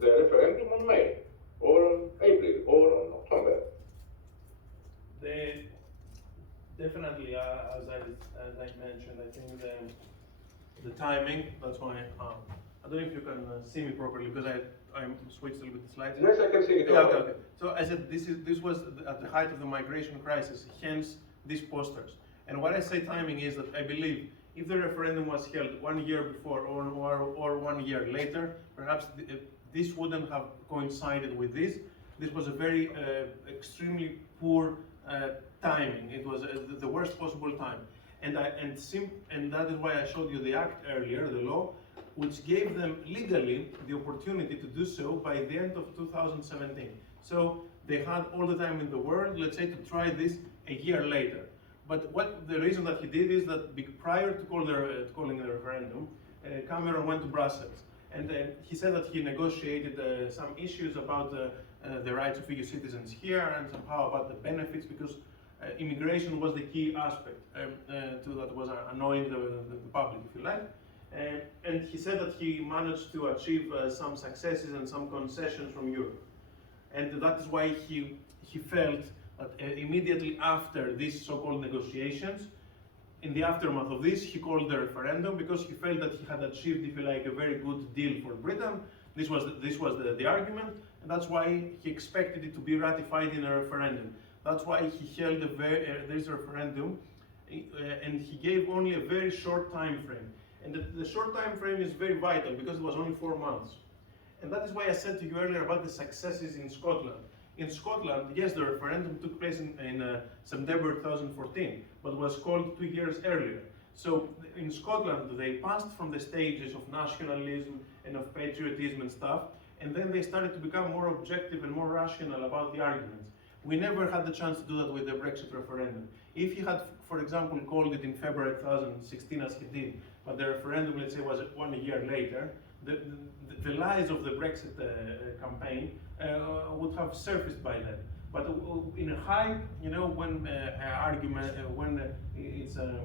referendum on May, or on April, or on October. They definitely, as I mentioned, I think the timing. That's why I don't know if you can see me properly, because I'm switched a little bit the slides. Yes, I can see it. Yeah, okay. So I said this was at the height of the migration crisis. Hence these posters. And what I say timing is that I believe if the referendum was held 1 year before or 1 year later, perhaps this wouldn't have coincided with this. This was a very extremely poor timing. It was the worst possible time. And that is why I showed you the act earlier, the law, which gave them legally the opportunity to do so by the end of 2017. So they had all the time in the world, let's say, to try this a year later. But the reason that he did is that prior to calling the referendum, Cameron went to Brussels, and he said that he negotiated some issues about the rights of EU citizens here, and somehow about the benefits, because immigration was the key aspect that was annoying the public, if you like. And he said that he managed to achieve some successes and some concessions from Europe. And that is why he felt that immediately after these so-called negotiations, in the aftermath of this, he called the referendum, because he felt that he had achieved, if you like, a very good deal for Britain. This was the argument, and that's why he expected it to be ratified in a referendum. That's why he held this referendum, and he gave only a very short time frame. And the short time frame is very vital, because it was only 4 months. And that is why I said to you earlier about the successes in Scotland. In Scotland, yes, the referendum took place in September 2014, but was called 2 years earlier. So in Scotland, they passed from the stages of nationalism and of patriotism and stuff, and then they started to become more objective and more rational about the arguments. We never had the chance to do that with the Brexit referendum. If he had, for example, called it in February 2016 as he did, but the referendum, let's say, was 1 year later, the lies of the Brexit campaign would have surfaced by then. But in a high, when it's a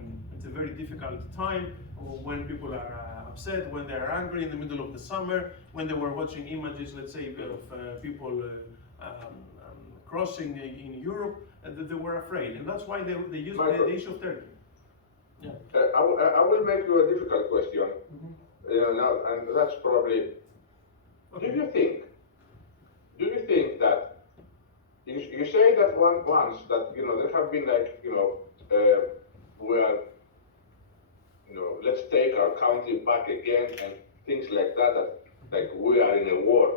very difficult time, when people are upset, when they are angry in the middle of the summer, when they were watching images, let's say, of people crossing in Europe, they were afraid, and that's why they used the issue of Turkey. Yeah. I will make you a difficult question. Now, and that's probably. Okay. Do you think that you say that once that there have been like we are let's take our country back again and things like that like we are in a war.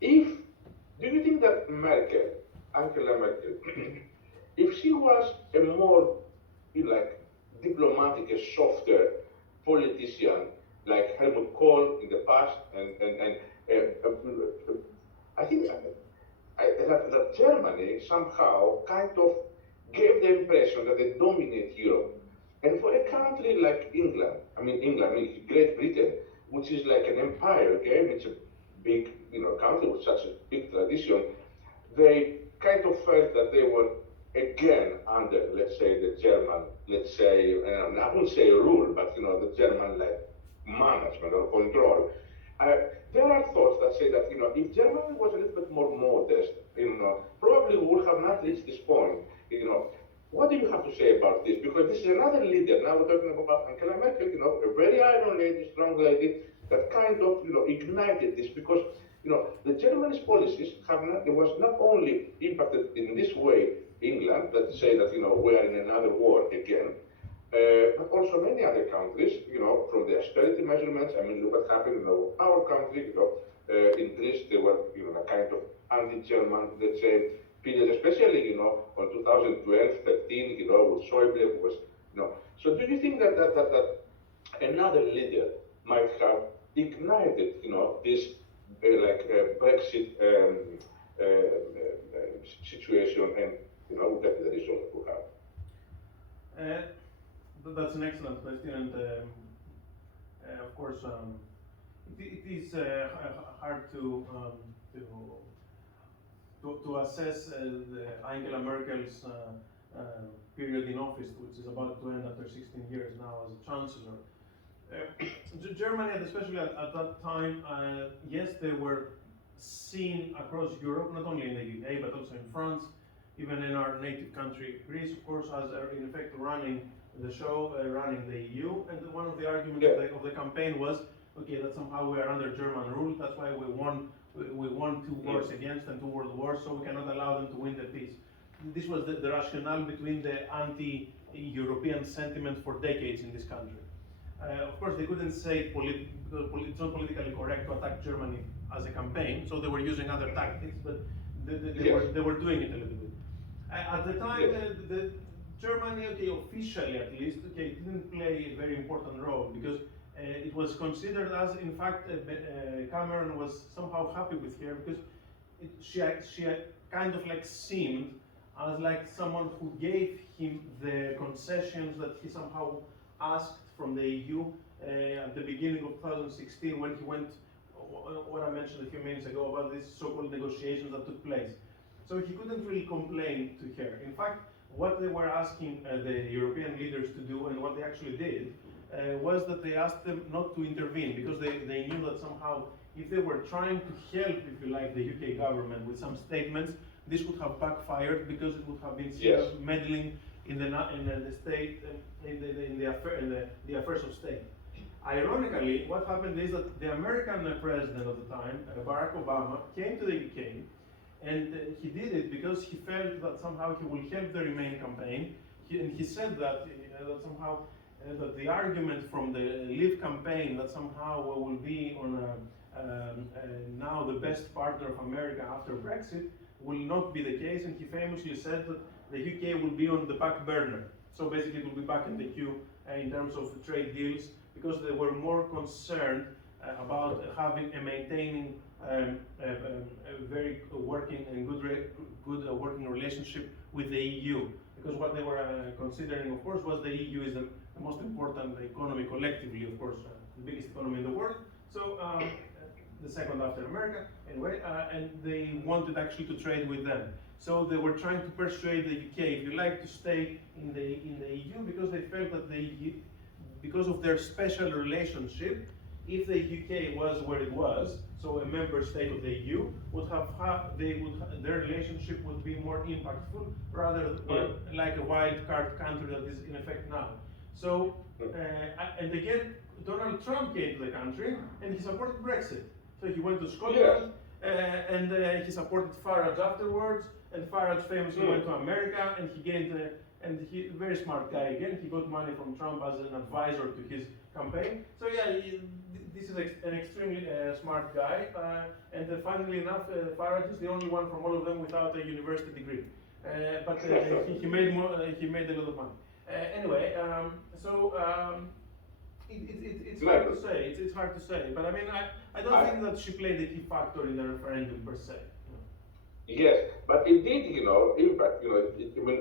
Do you think that Angela Merkel, if she was a more diplomatic, a softer politician like Helmut Kohl in the past, and I think that Germany somehow kind of gave the impression that they dominate Europe. And for a country like Great Britain, which is like an empire, okay, it's big, country with such a big tradition, they kind of felt that they were again under, let's say, the German, let's say, I won't say rule, but the German like management or control. There are thoughts that say that if Germany was a little bit more modest, probably we would have not reached this point. What do you have to say about this? Because this is another leader. Now we're talking about Angela Merkel, a very iron lady, strong lady, that kind of ignited this because the Germany's policies have not, it was not only impacted in this way England, that say that we are in another war again, but also many other countries, from the austerity measurements. I mean, look what happened in our country, in Greece, they were, a kind of anti-German, let's say, period, especially, on 2012, 13, with Schäuble, who was, So do you think that another leader might have ignited, this, Brexit situation and, get the result we have? That's an excellent question, and of course, it is hard to assess the Angela Merkel's period in office, which is about to end after 16 years now as a chancellor. Germany, and especially at that time, yes, they were seen across Europe, not only in the UK, but also in France, even in our native country, Greece, of course, as in effect running the show, running the EU. And one of the arguments of the campaign was, okay, that somehow we are under German rule, that's why we won 2 wars against and 2 world wars, so we cannot allow them to win the peace. This was the rationale between the anti-European sentiment for decades in this country. Of course, they couldn't say it's not politically correct to attack Germany as a campaign, so they were using other tactics, but they were doing it a little bit. At the time, the Germany, officially at least, didn't play a very important role because it was considered as, in fact, Cameron was somehow happy with her because she kind of like seemed as like someone who gave him the concessions that he somehow asked from the EU at the beginning of 2016 when he went, what I mentioned a few minutes ago about these so-called negotiations that took place. So he couldn't really complain to her. In fact, what they were asking the European leaders to do, and what they actually did, was that they asked them not to intervene because they knew that somehow if they were trying to help, if you like, the UK government with some statements, this would have backfired because it would have been seen as meddling in the state, in the affairs of state. Ironically, what happened is that the American president of the time, Barack Obama, came to the UK, and he did it because he felt that somehow he will help the Remain campaign. He said that somehow that the argument from the Leave campaign that somehow will be on now the best partner of America after Brexit will not be the case, and he famously said that the UK will be on the back burner. So basically it will be back in the queue in terms of trade deals, because they were more concerned about having and maintaining a very working and good working relationship with the EU. Because what they were considering, of course, was the EU is the most important economy collectively, of course, the biggest economy in the world. So the second after America, anyway, and they wanted actually to trade with them. So they were trying to persuade the UK, if you like, to stay in the EU because they felt that because of their special relationship, if the UK was where it was, so a member state of the EU, their relationship would be more impactful rather than like a wild card country that is in effect now. So, and again, Donald Trump came to the country and he supported Brexit. So he went to Scotland and he supported Farage afterwards, and Farage famously went to America and he gained and he very smart guy again. He got money from Trump as an advisor to his campaign. So yeah, this is an extremely smart guy. And funnily enough, Farage is the only one from all of them without a university degree. But he made more. He made a lot of money. Anyway, it's hard to say. It's hard to say. But I mean, I don't think that she played a key factor in the referendum per se. Yes, but it did, in fact,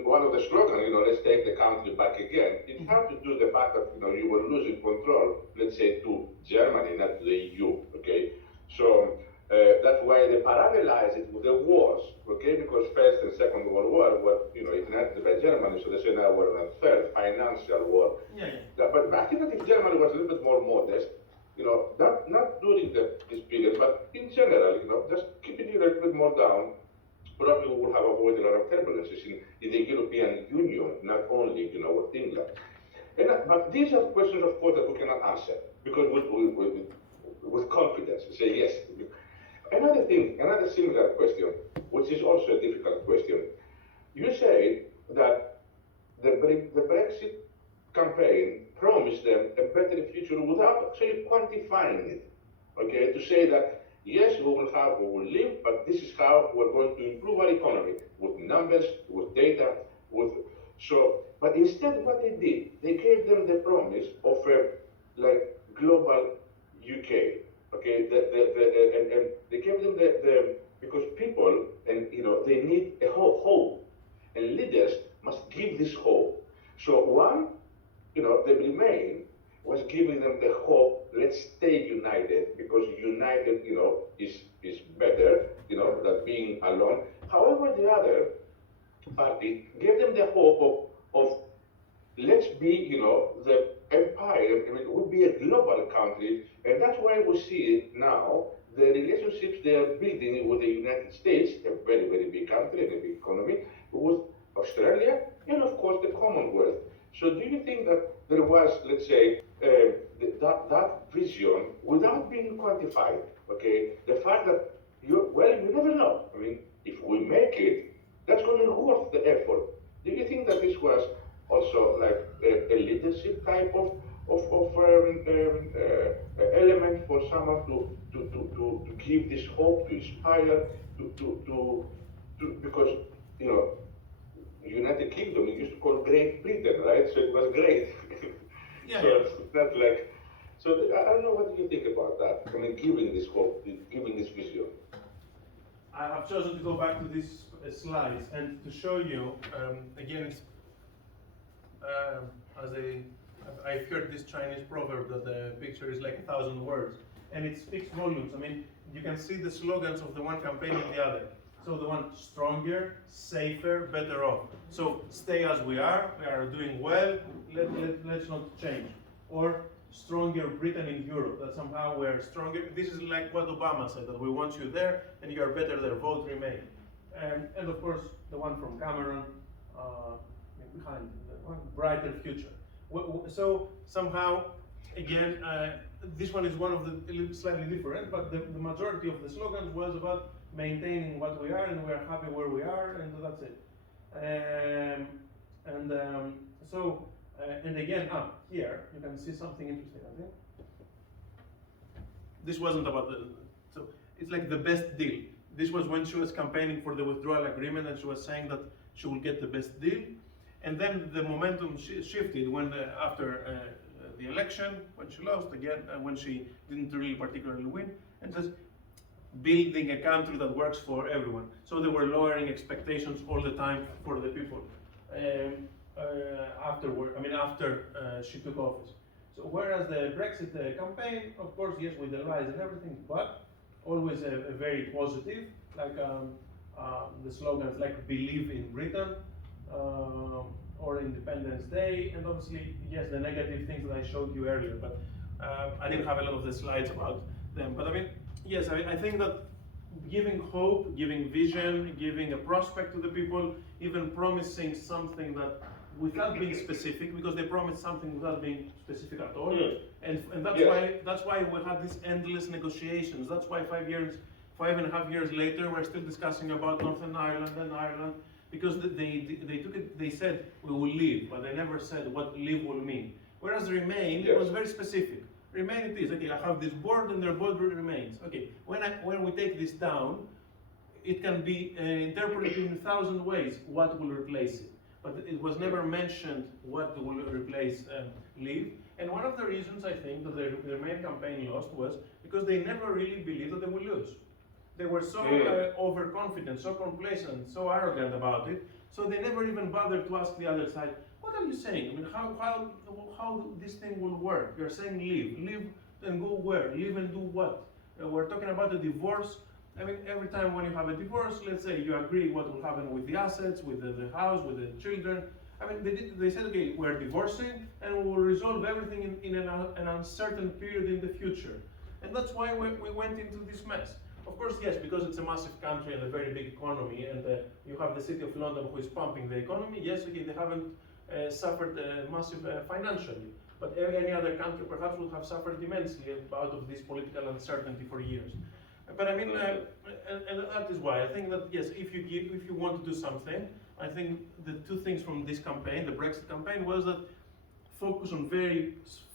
one of the slogans, let's take the country back again, it had to do the fact that, you were losing control, let's say, to Germany, not to the EU, okay? So, why they parallelize it with the wars, okay? Because First and Second World War were, ignited by Germany, so they say now we're in a third financial war. Yeah. But I think that if Germany was a little bit more modest, not during this period, but in general, just keeping it a little bit more down, probably we will have avoided a lot of turbulences in the European Union, not only, with England. But these are questions, of course, that we cannot answer because with confidence, we say yes. Another thing, another similar question, which is also a difficult question. You say that the Brexit campaign promised them a better future without actually quantifying it. Okay, to say that yes, we will live, but this is how we're going to improve our economy with numbers, with data, but instead what they did, they gave them the promise of like global UK. Okay, and they gave them because people and they need a hope, and leaders must give this hope. So one, the Remain was giving them the hope, let's stay united, because united, is better, than being alone. However, the other party gave them the hope of let's be, the empire. I mean, it would be a global country, and that's why we see now the relationships they are building with the United States, a very, very big country and a big economy, with Australia, and of course the Commonwealth. So do you think that there was, let's say, that vision without being quantified, okay? The fact that, you never know. I mean, if we make it, that's going to be worth the effort. Do you think that this was also like a leadership type of element for someone to give this hope, to inspire, because, United Kingdom, it used to call Great Britain, right? So it was great. Yeah. So it's not like, so I don't know, what do you think about that? I mean, giving this hope, giving this vision. I have chosen to go back to these slides and to show you, again, it's, I've heard this Chinese proverb that the picture is like 1,000 words, and it speaks volumes. I mean, you can see the slogans of the one campaign and the other. So the one stronger, safer, better off. So stay as we are doing well, let's not change. Or stronger Britain in Europe, that somehow we're stronger. This is like what Obama said, that we want you there and you are better there, vote Remain. And of course, the one from Cameron, behind, the one, brighter future. So somehow, again, this one is one of the slightly different, but the majority of the slogans was about maintaining what we are, and we're happy where we are, and that's it. And again, here you can see something interesting. I think this wasn't about so it's like the best deal. This was when she was campaigning for the withdrawal agreement, and she was saying that she will get the best deal. And then the momentum shifted when after the election, when she lost again, when she didn't really particularly win, and just building a country that works for everyone. So they were lowering expectations all the time for the people after she took office. So whereas the Brexit campaign, of course, yes, with the lies and everything, but always a very positive, like the slogans like "Believe in Britain" or Independence Day, and obviously, yes, the negative things that I showed you earlier. But I didn't have a lot of the slides about them. But I mean, yes, I think that giving hope, giving vision, giving a prospect to the people, even promising something that without being specific, because they promised something without being specific at all, and that's why we had these endless negotiations. That's why 5.5 years later, we're still discussing about Northern Ireland and Ireland, because they said we will leave, but they never said what leave will mean. Whereas Remain, it was very specific. Remain it is, okay, I have this board and their board remains. Okay, when we take this down, it can be interpreted in 1,000 ways what will replace it. But it was never mentioned what will replace leave. And one of the reasons I think that the Remain campaign lost was because they never really believed that they would lose. They were so overconfident, so complacent, so arrogant about it, so they never even bothered to ask the other side, what are you saying? I mean, how this thing will work? You're saying leave and go where? Leave and do what? We're talking about a divorce I mean, every time when you have a divorce, let's say you agree what will happen with the assets, with the house, with the children. I mean, they said, okay, we're divorcing and we will resolve everything in an uncertain period in the future. And that's why we went into this mess. Of course, yes, because it's a massive country and a very big economy, and you have the city of London who is pumping the economy. Yes, okay, they haven't suffered massive financially, but any other country perhaps would have suffered immensely out of this political uncertainty for years. But I mean, and that is why I think that yes, if you want to do something, I think the two things from this campaign, the Brexit campaign, was that focus on very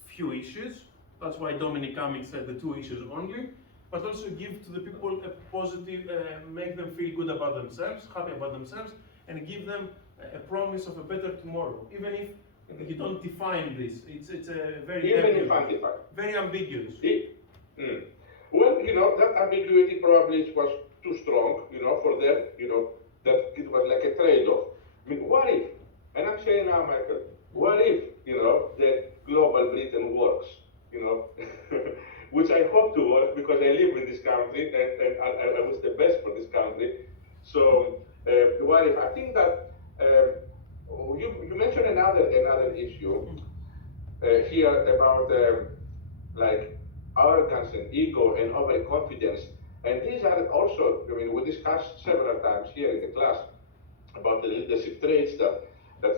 few issues. That's why Dominic Cummings said the two issues only, but also give to the people a positive, make them feel good about themselves, happy about themselves, and give them a promise of a better tomorrow. Even if you don't define this, it's a very very ambiguous. Well, that ambiguity probably was too strong, for them, that it was like a trade-off. I mean, what if, and I'm saying now, Michael, what if, the global Britain works, which I hope to work because I live in this country and I wish the best for this country. So, what if, I think that you mentioned another issue here about like arrogance and ego and overconfidence. And these are also, I mean, we discussed several times here in the class about the leadership traits that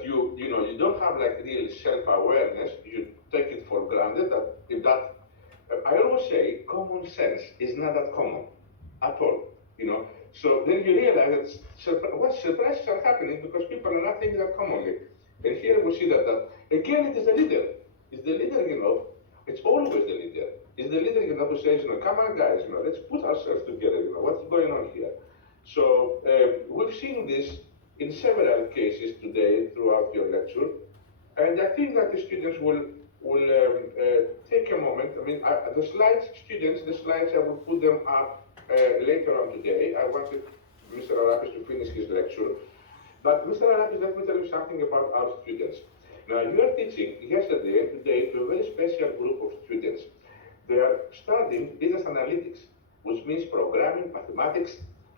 you don't have like real self-awareness. You take it for granted that if that, I always say common sense is not that common at all, So then you realize that what surprises are happening because people are not thinking that commonly. And here we see that again, it is the leader. It's the leader, it's always the leader. It's the leader, who says, come on guys, let's put ourselves together, what's going on here? So we've seen this in several cases today throughout your lecture. And I think that the students will take a moment. I mean, the slides, I will put them up later on today. I wanted Mr. Arapis to finish his lecture. But Mr. Arapis, let me tell you something about our students. Now, you are teaching yesterday and today to a very special group of students. They are studying business analytics, which means programming, mathematics.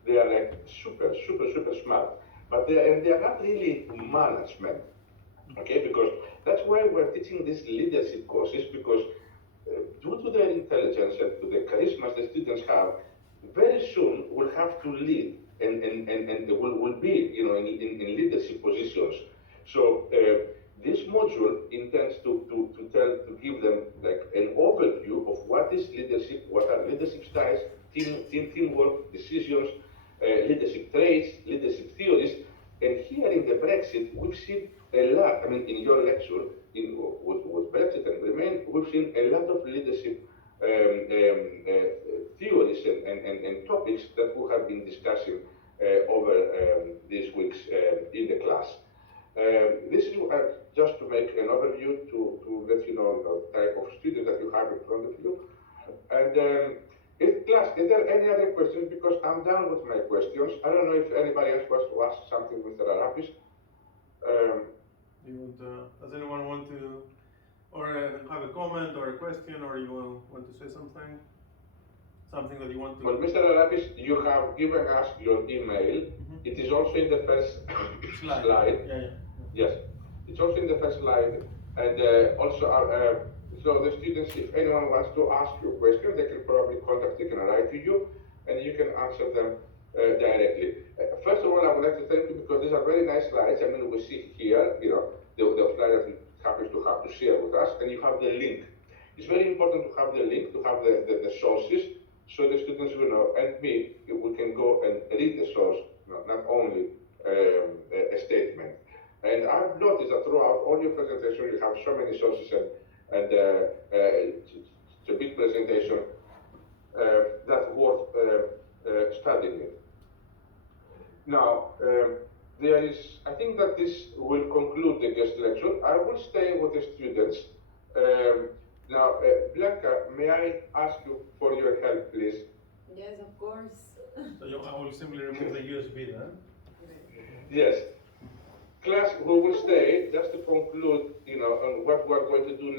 They are like super smart. But they are not really management, okay? Because that's why we're teaching these leadership courses, because due to their intelligence and to the charisma the students have, very soon will have to lead and will be, in leadership positions. So this module intends to give them like an overview of what is leadership, what are leadership styles, teamwork, decisions, leadership traits, leadership theories. And here in the Brexit, we've seen a lot. I mean, in your lecture, with Brexit and Remain, we've seen a lot of leadership theories and topics that we have been discussing over these weeks in the class. This is just to make an overview to let you know the type of student that you have in front of you. And class, is there any other questions? Because I'm done with my questions. I don't know if anybody else wants to ask something, Mr. Arapis. Does anyone want to, or have a comment or a question, or you want to say something? Something that you want to... Well, Mr. Arapis, you have given us your email. It is also in the first slide. Yeah. Yes, it's also in the first slide. And also, so the students, if anyone wants to ask you a question, they can probably contact, they can write to you, and you can answer them directly. First of all, I would like to thank you because these are very nice slides. I mean, we see here, the slide that you happen to have to share with us, and you have the link. It's very important to have the link, to have the sources, so the students will know, and me, we can go and read the source, not only a statement. And I've noticed that throughout all your presentation, you have so many sources and it's a big presentation that's worth studying it. Now, I think that this will conclude the guest lecture. I will stay with the students. Now, Blanca, may I ask you for your help, please? Yes, of course. So I will simply remove the USB then. Yes. Class, we will stay just to conclude, on what we're going to do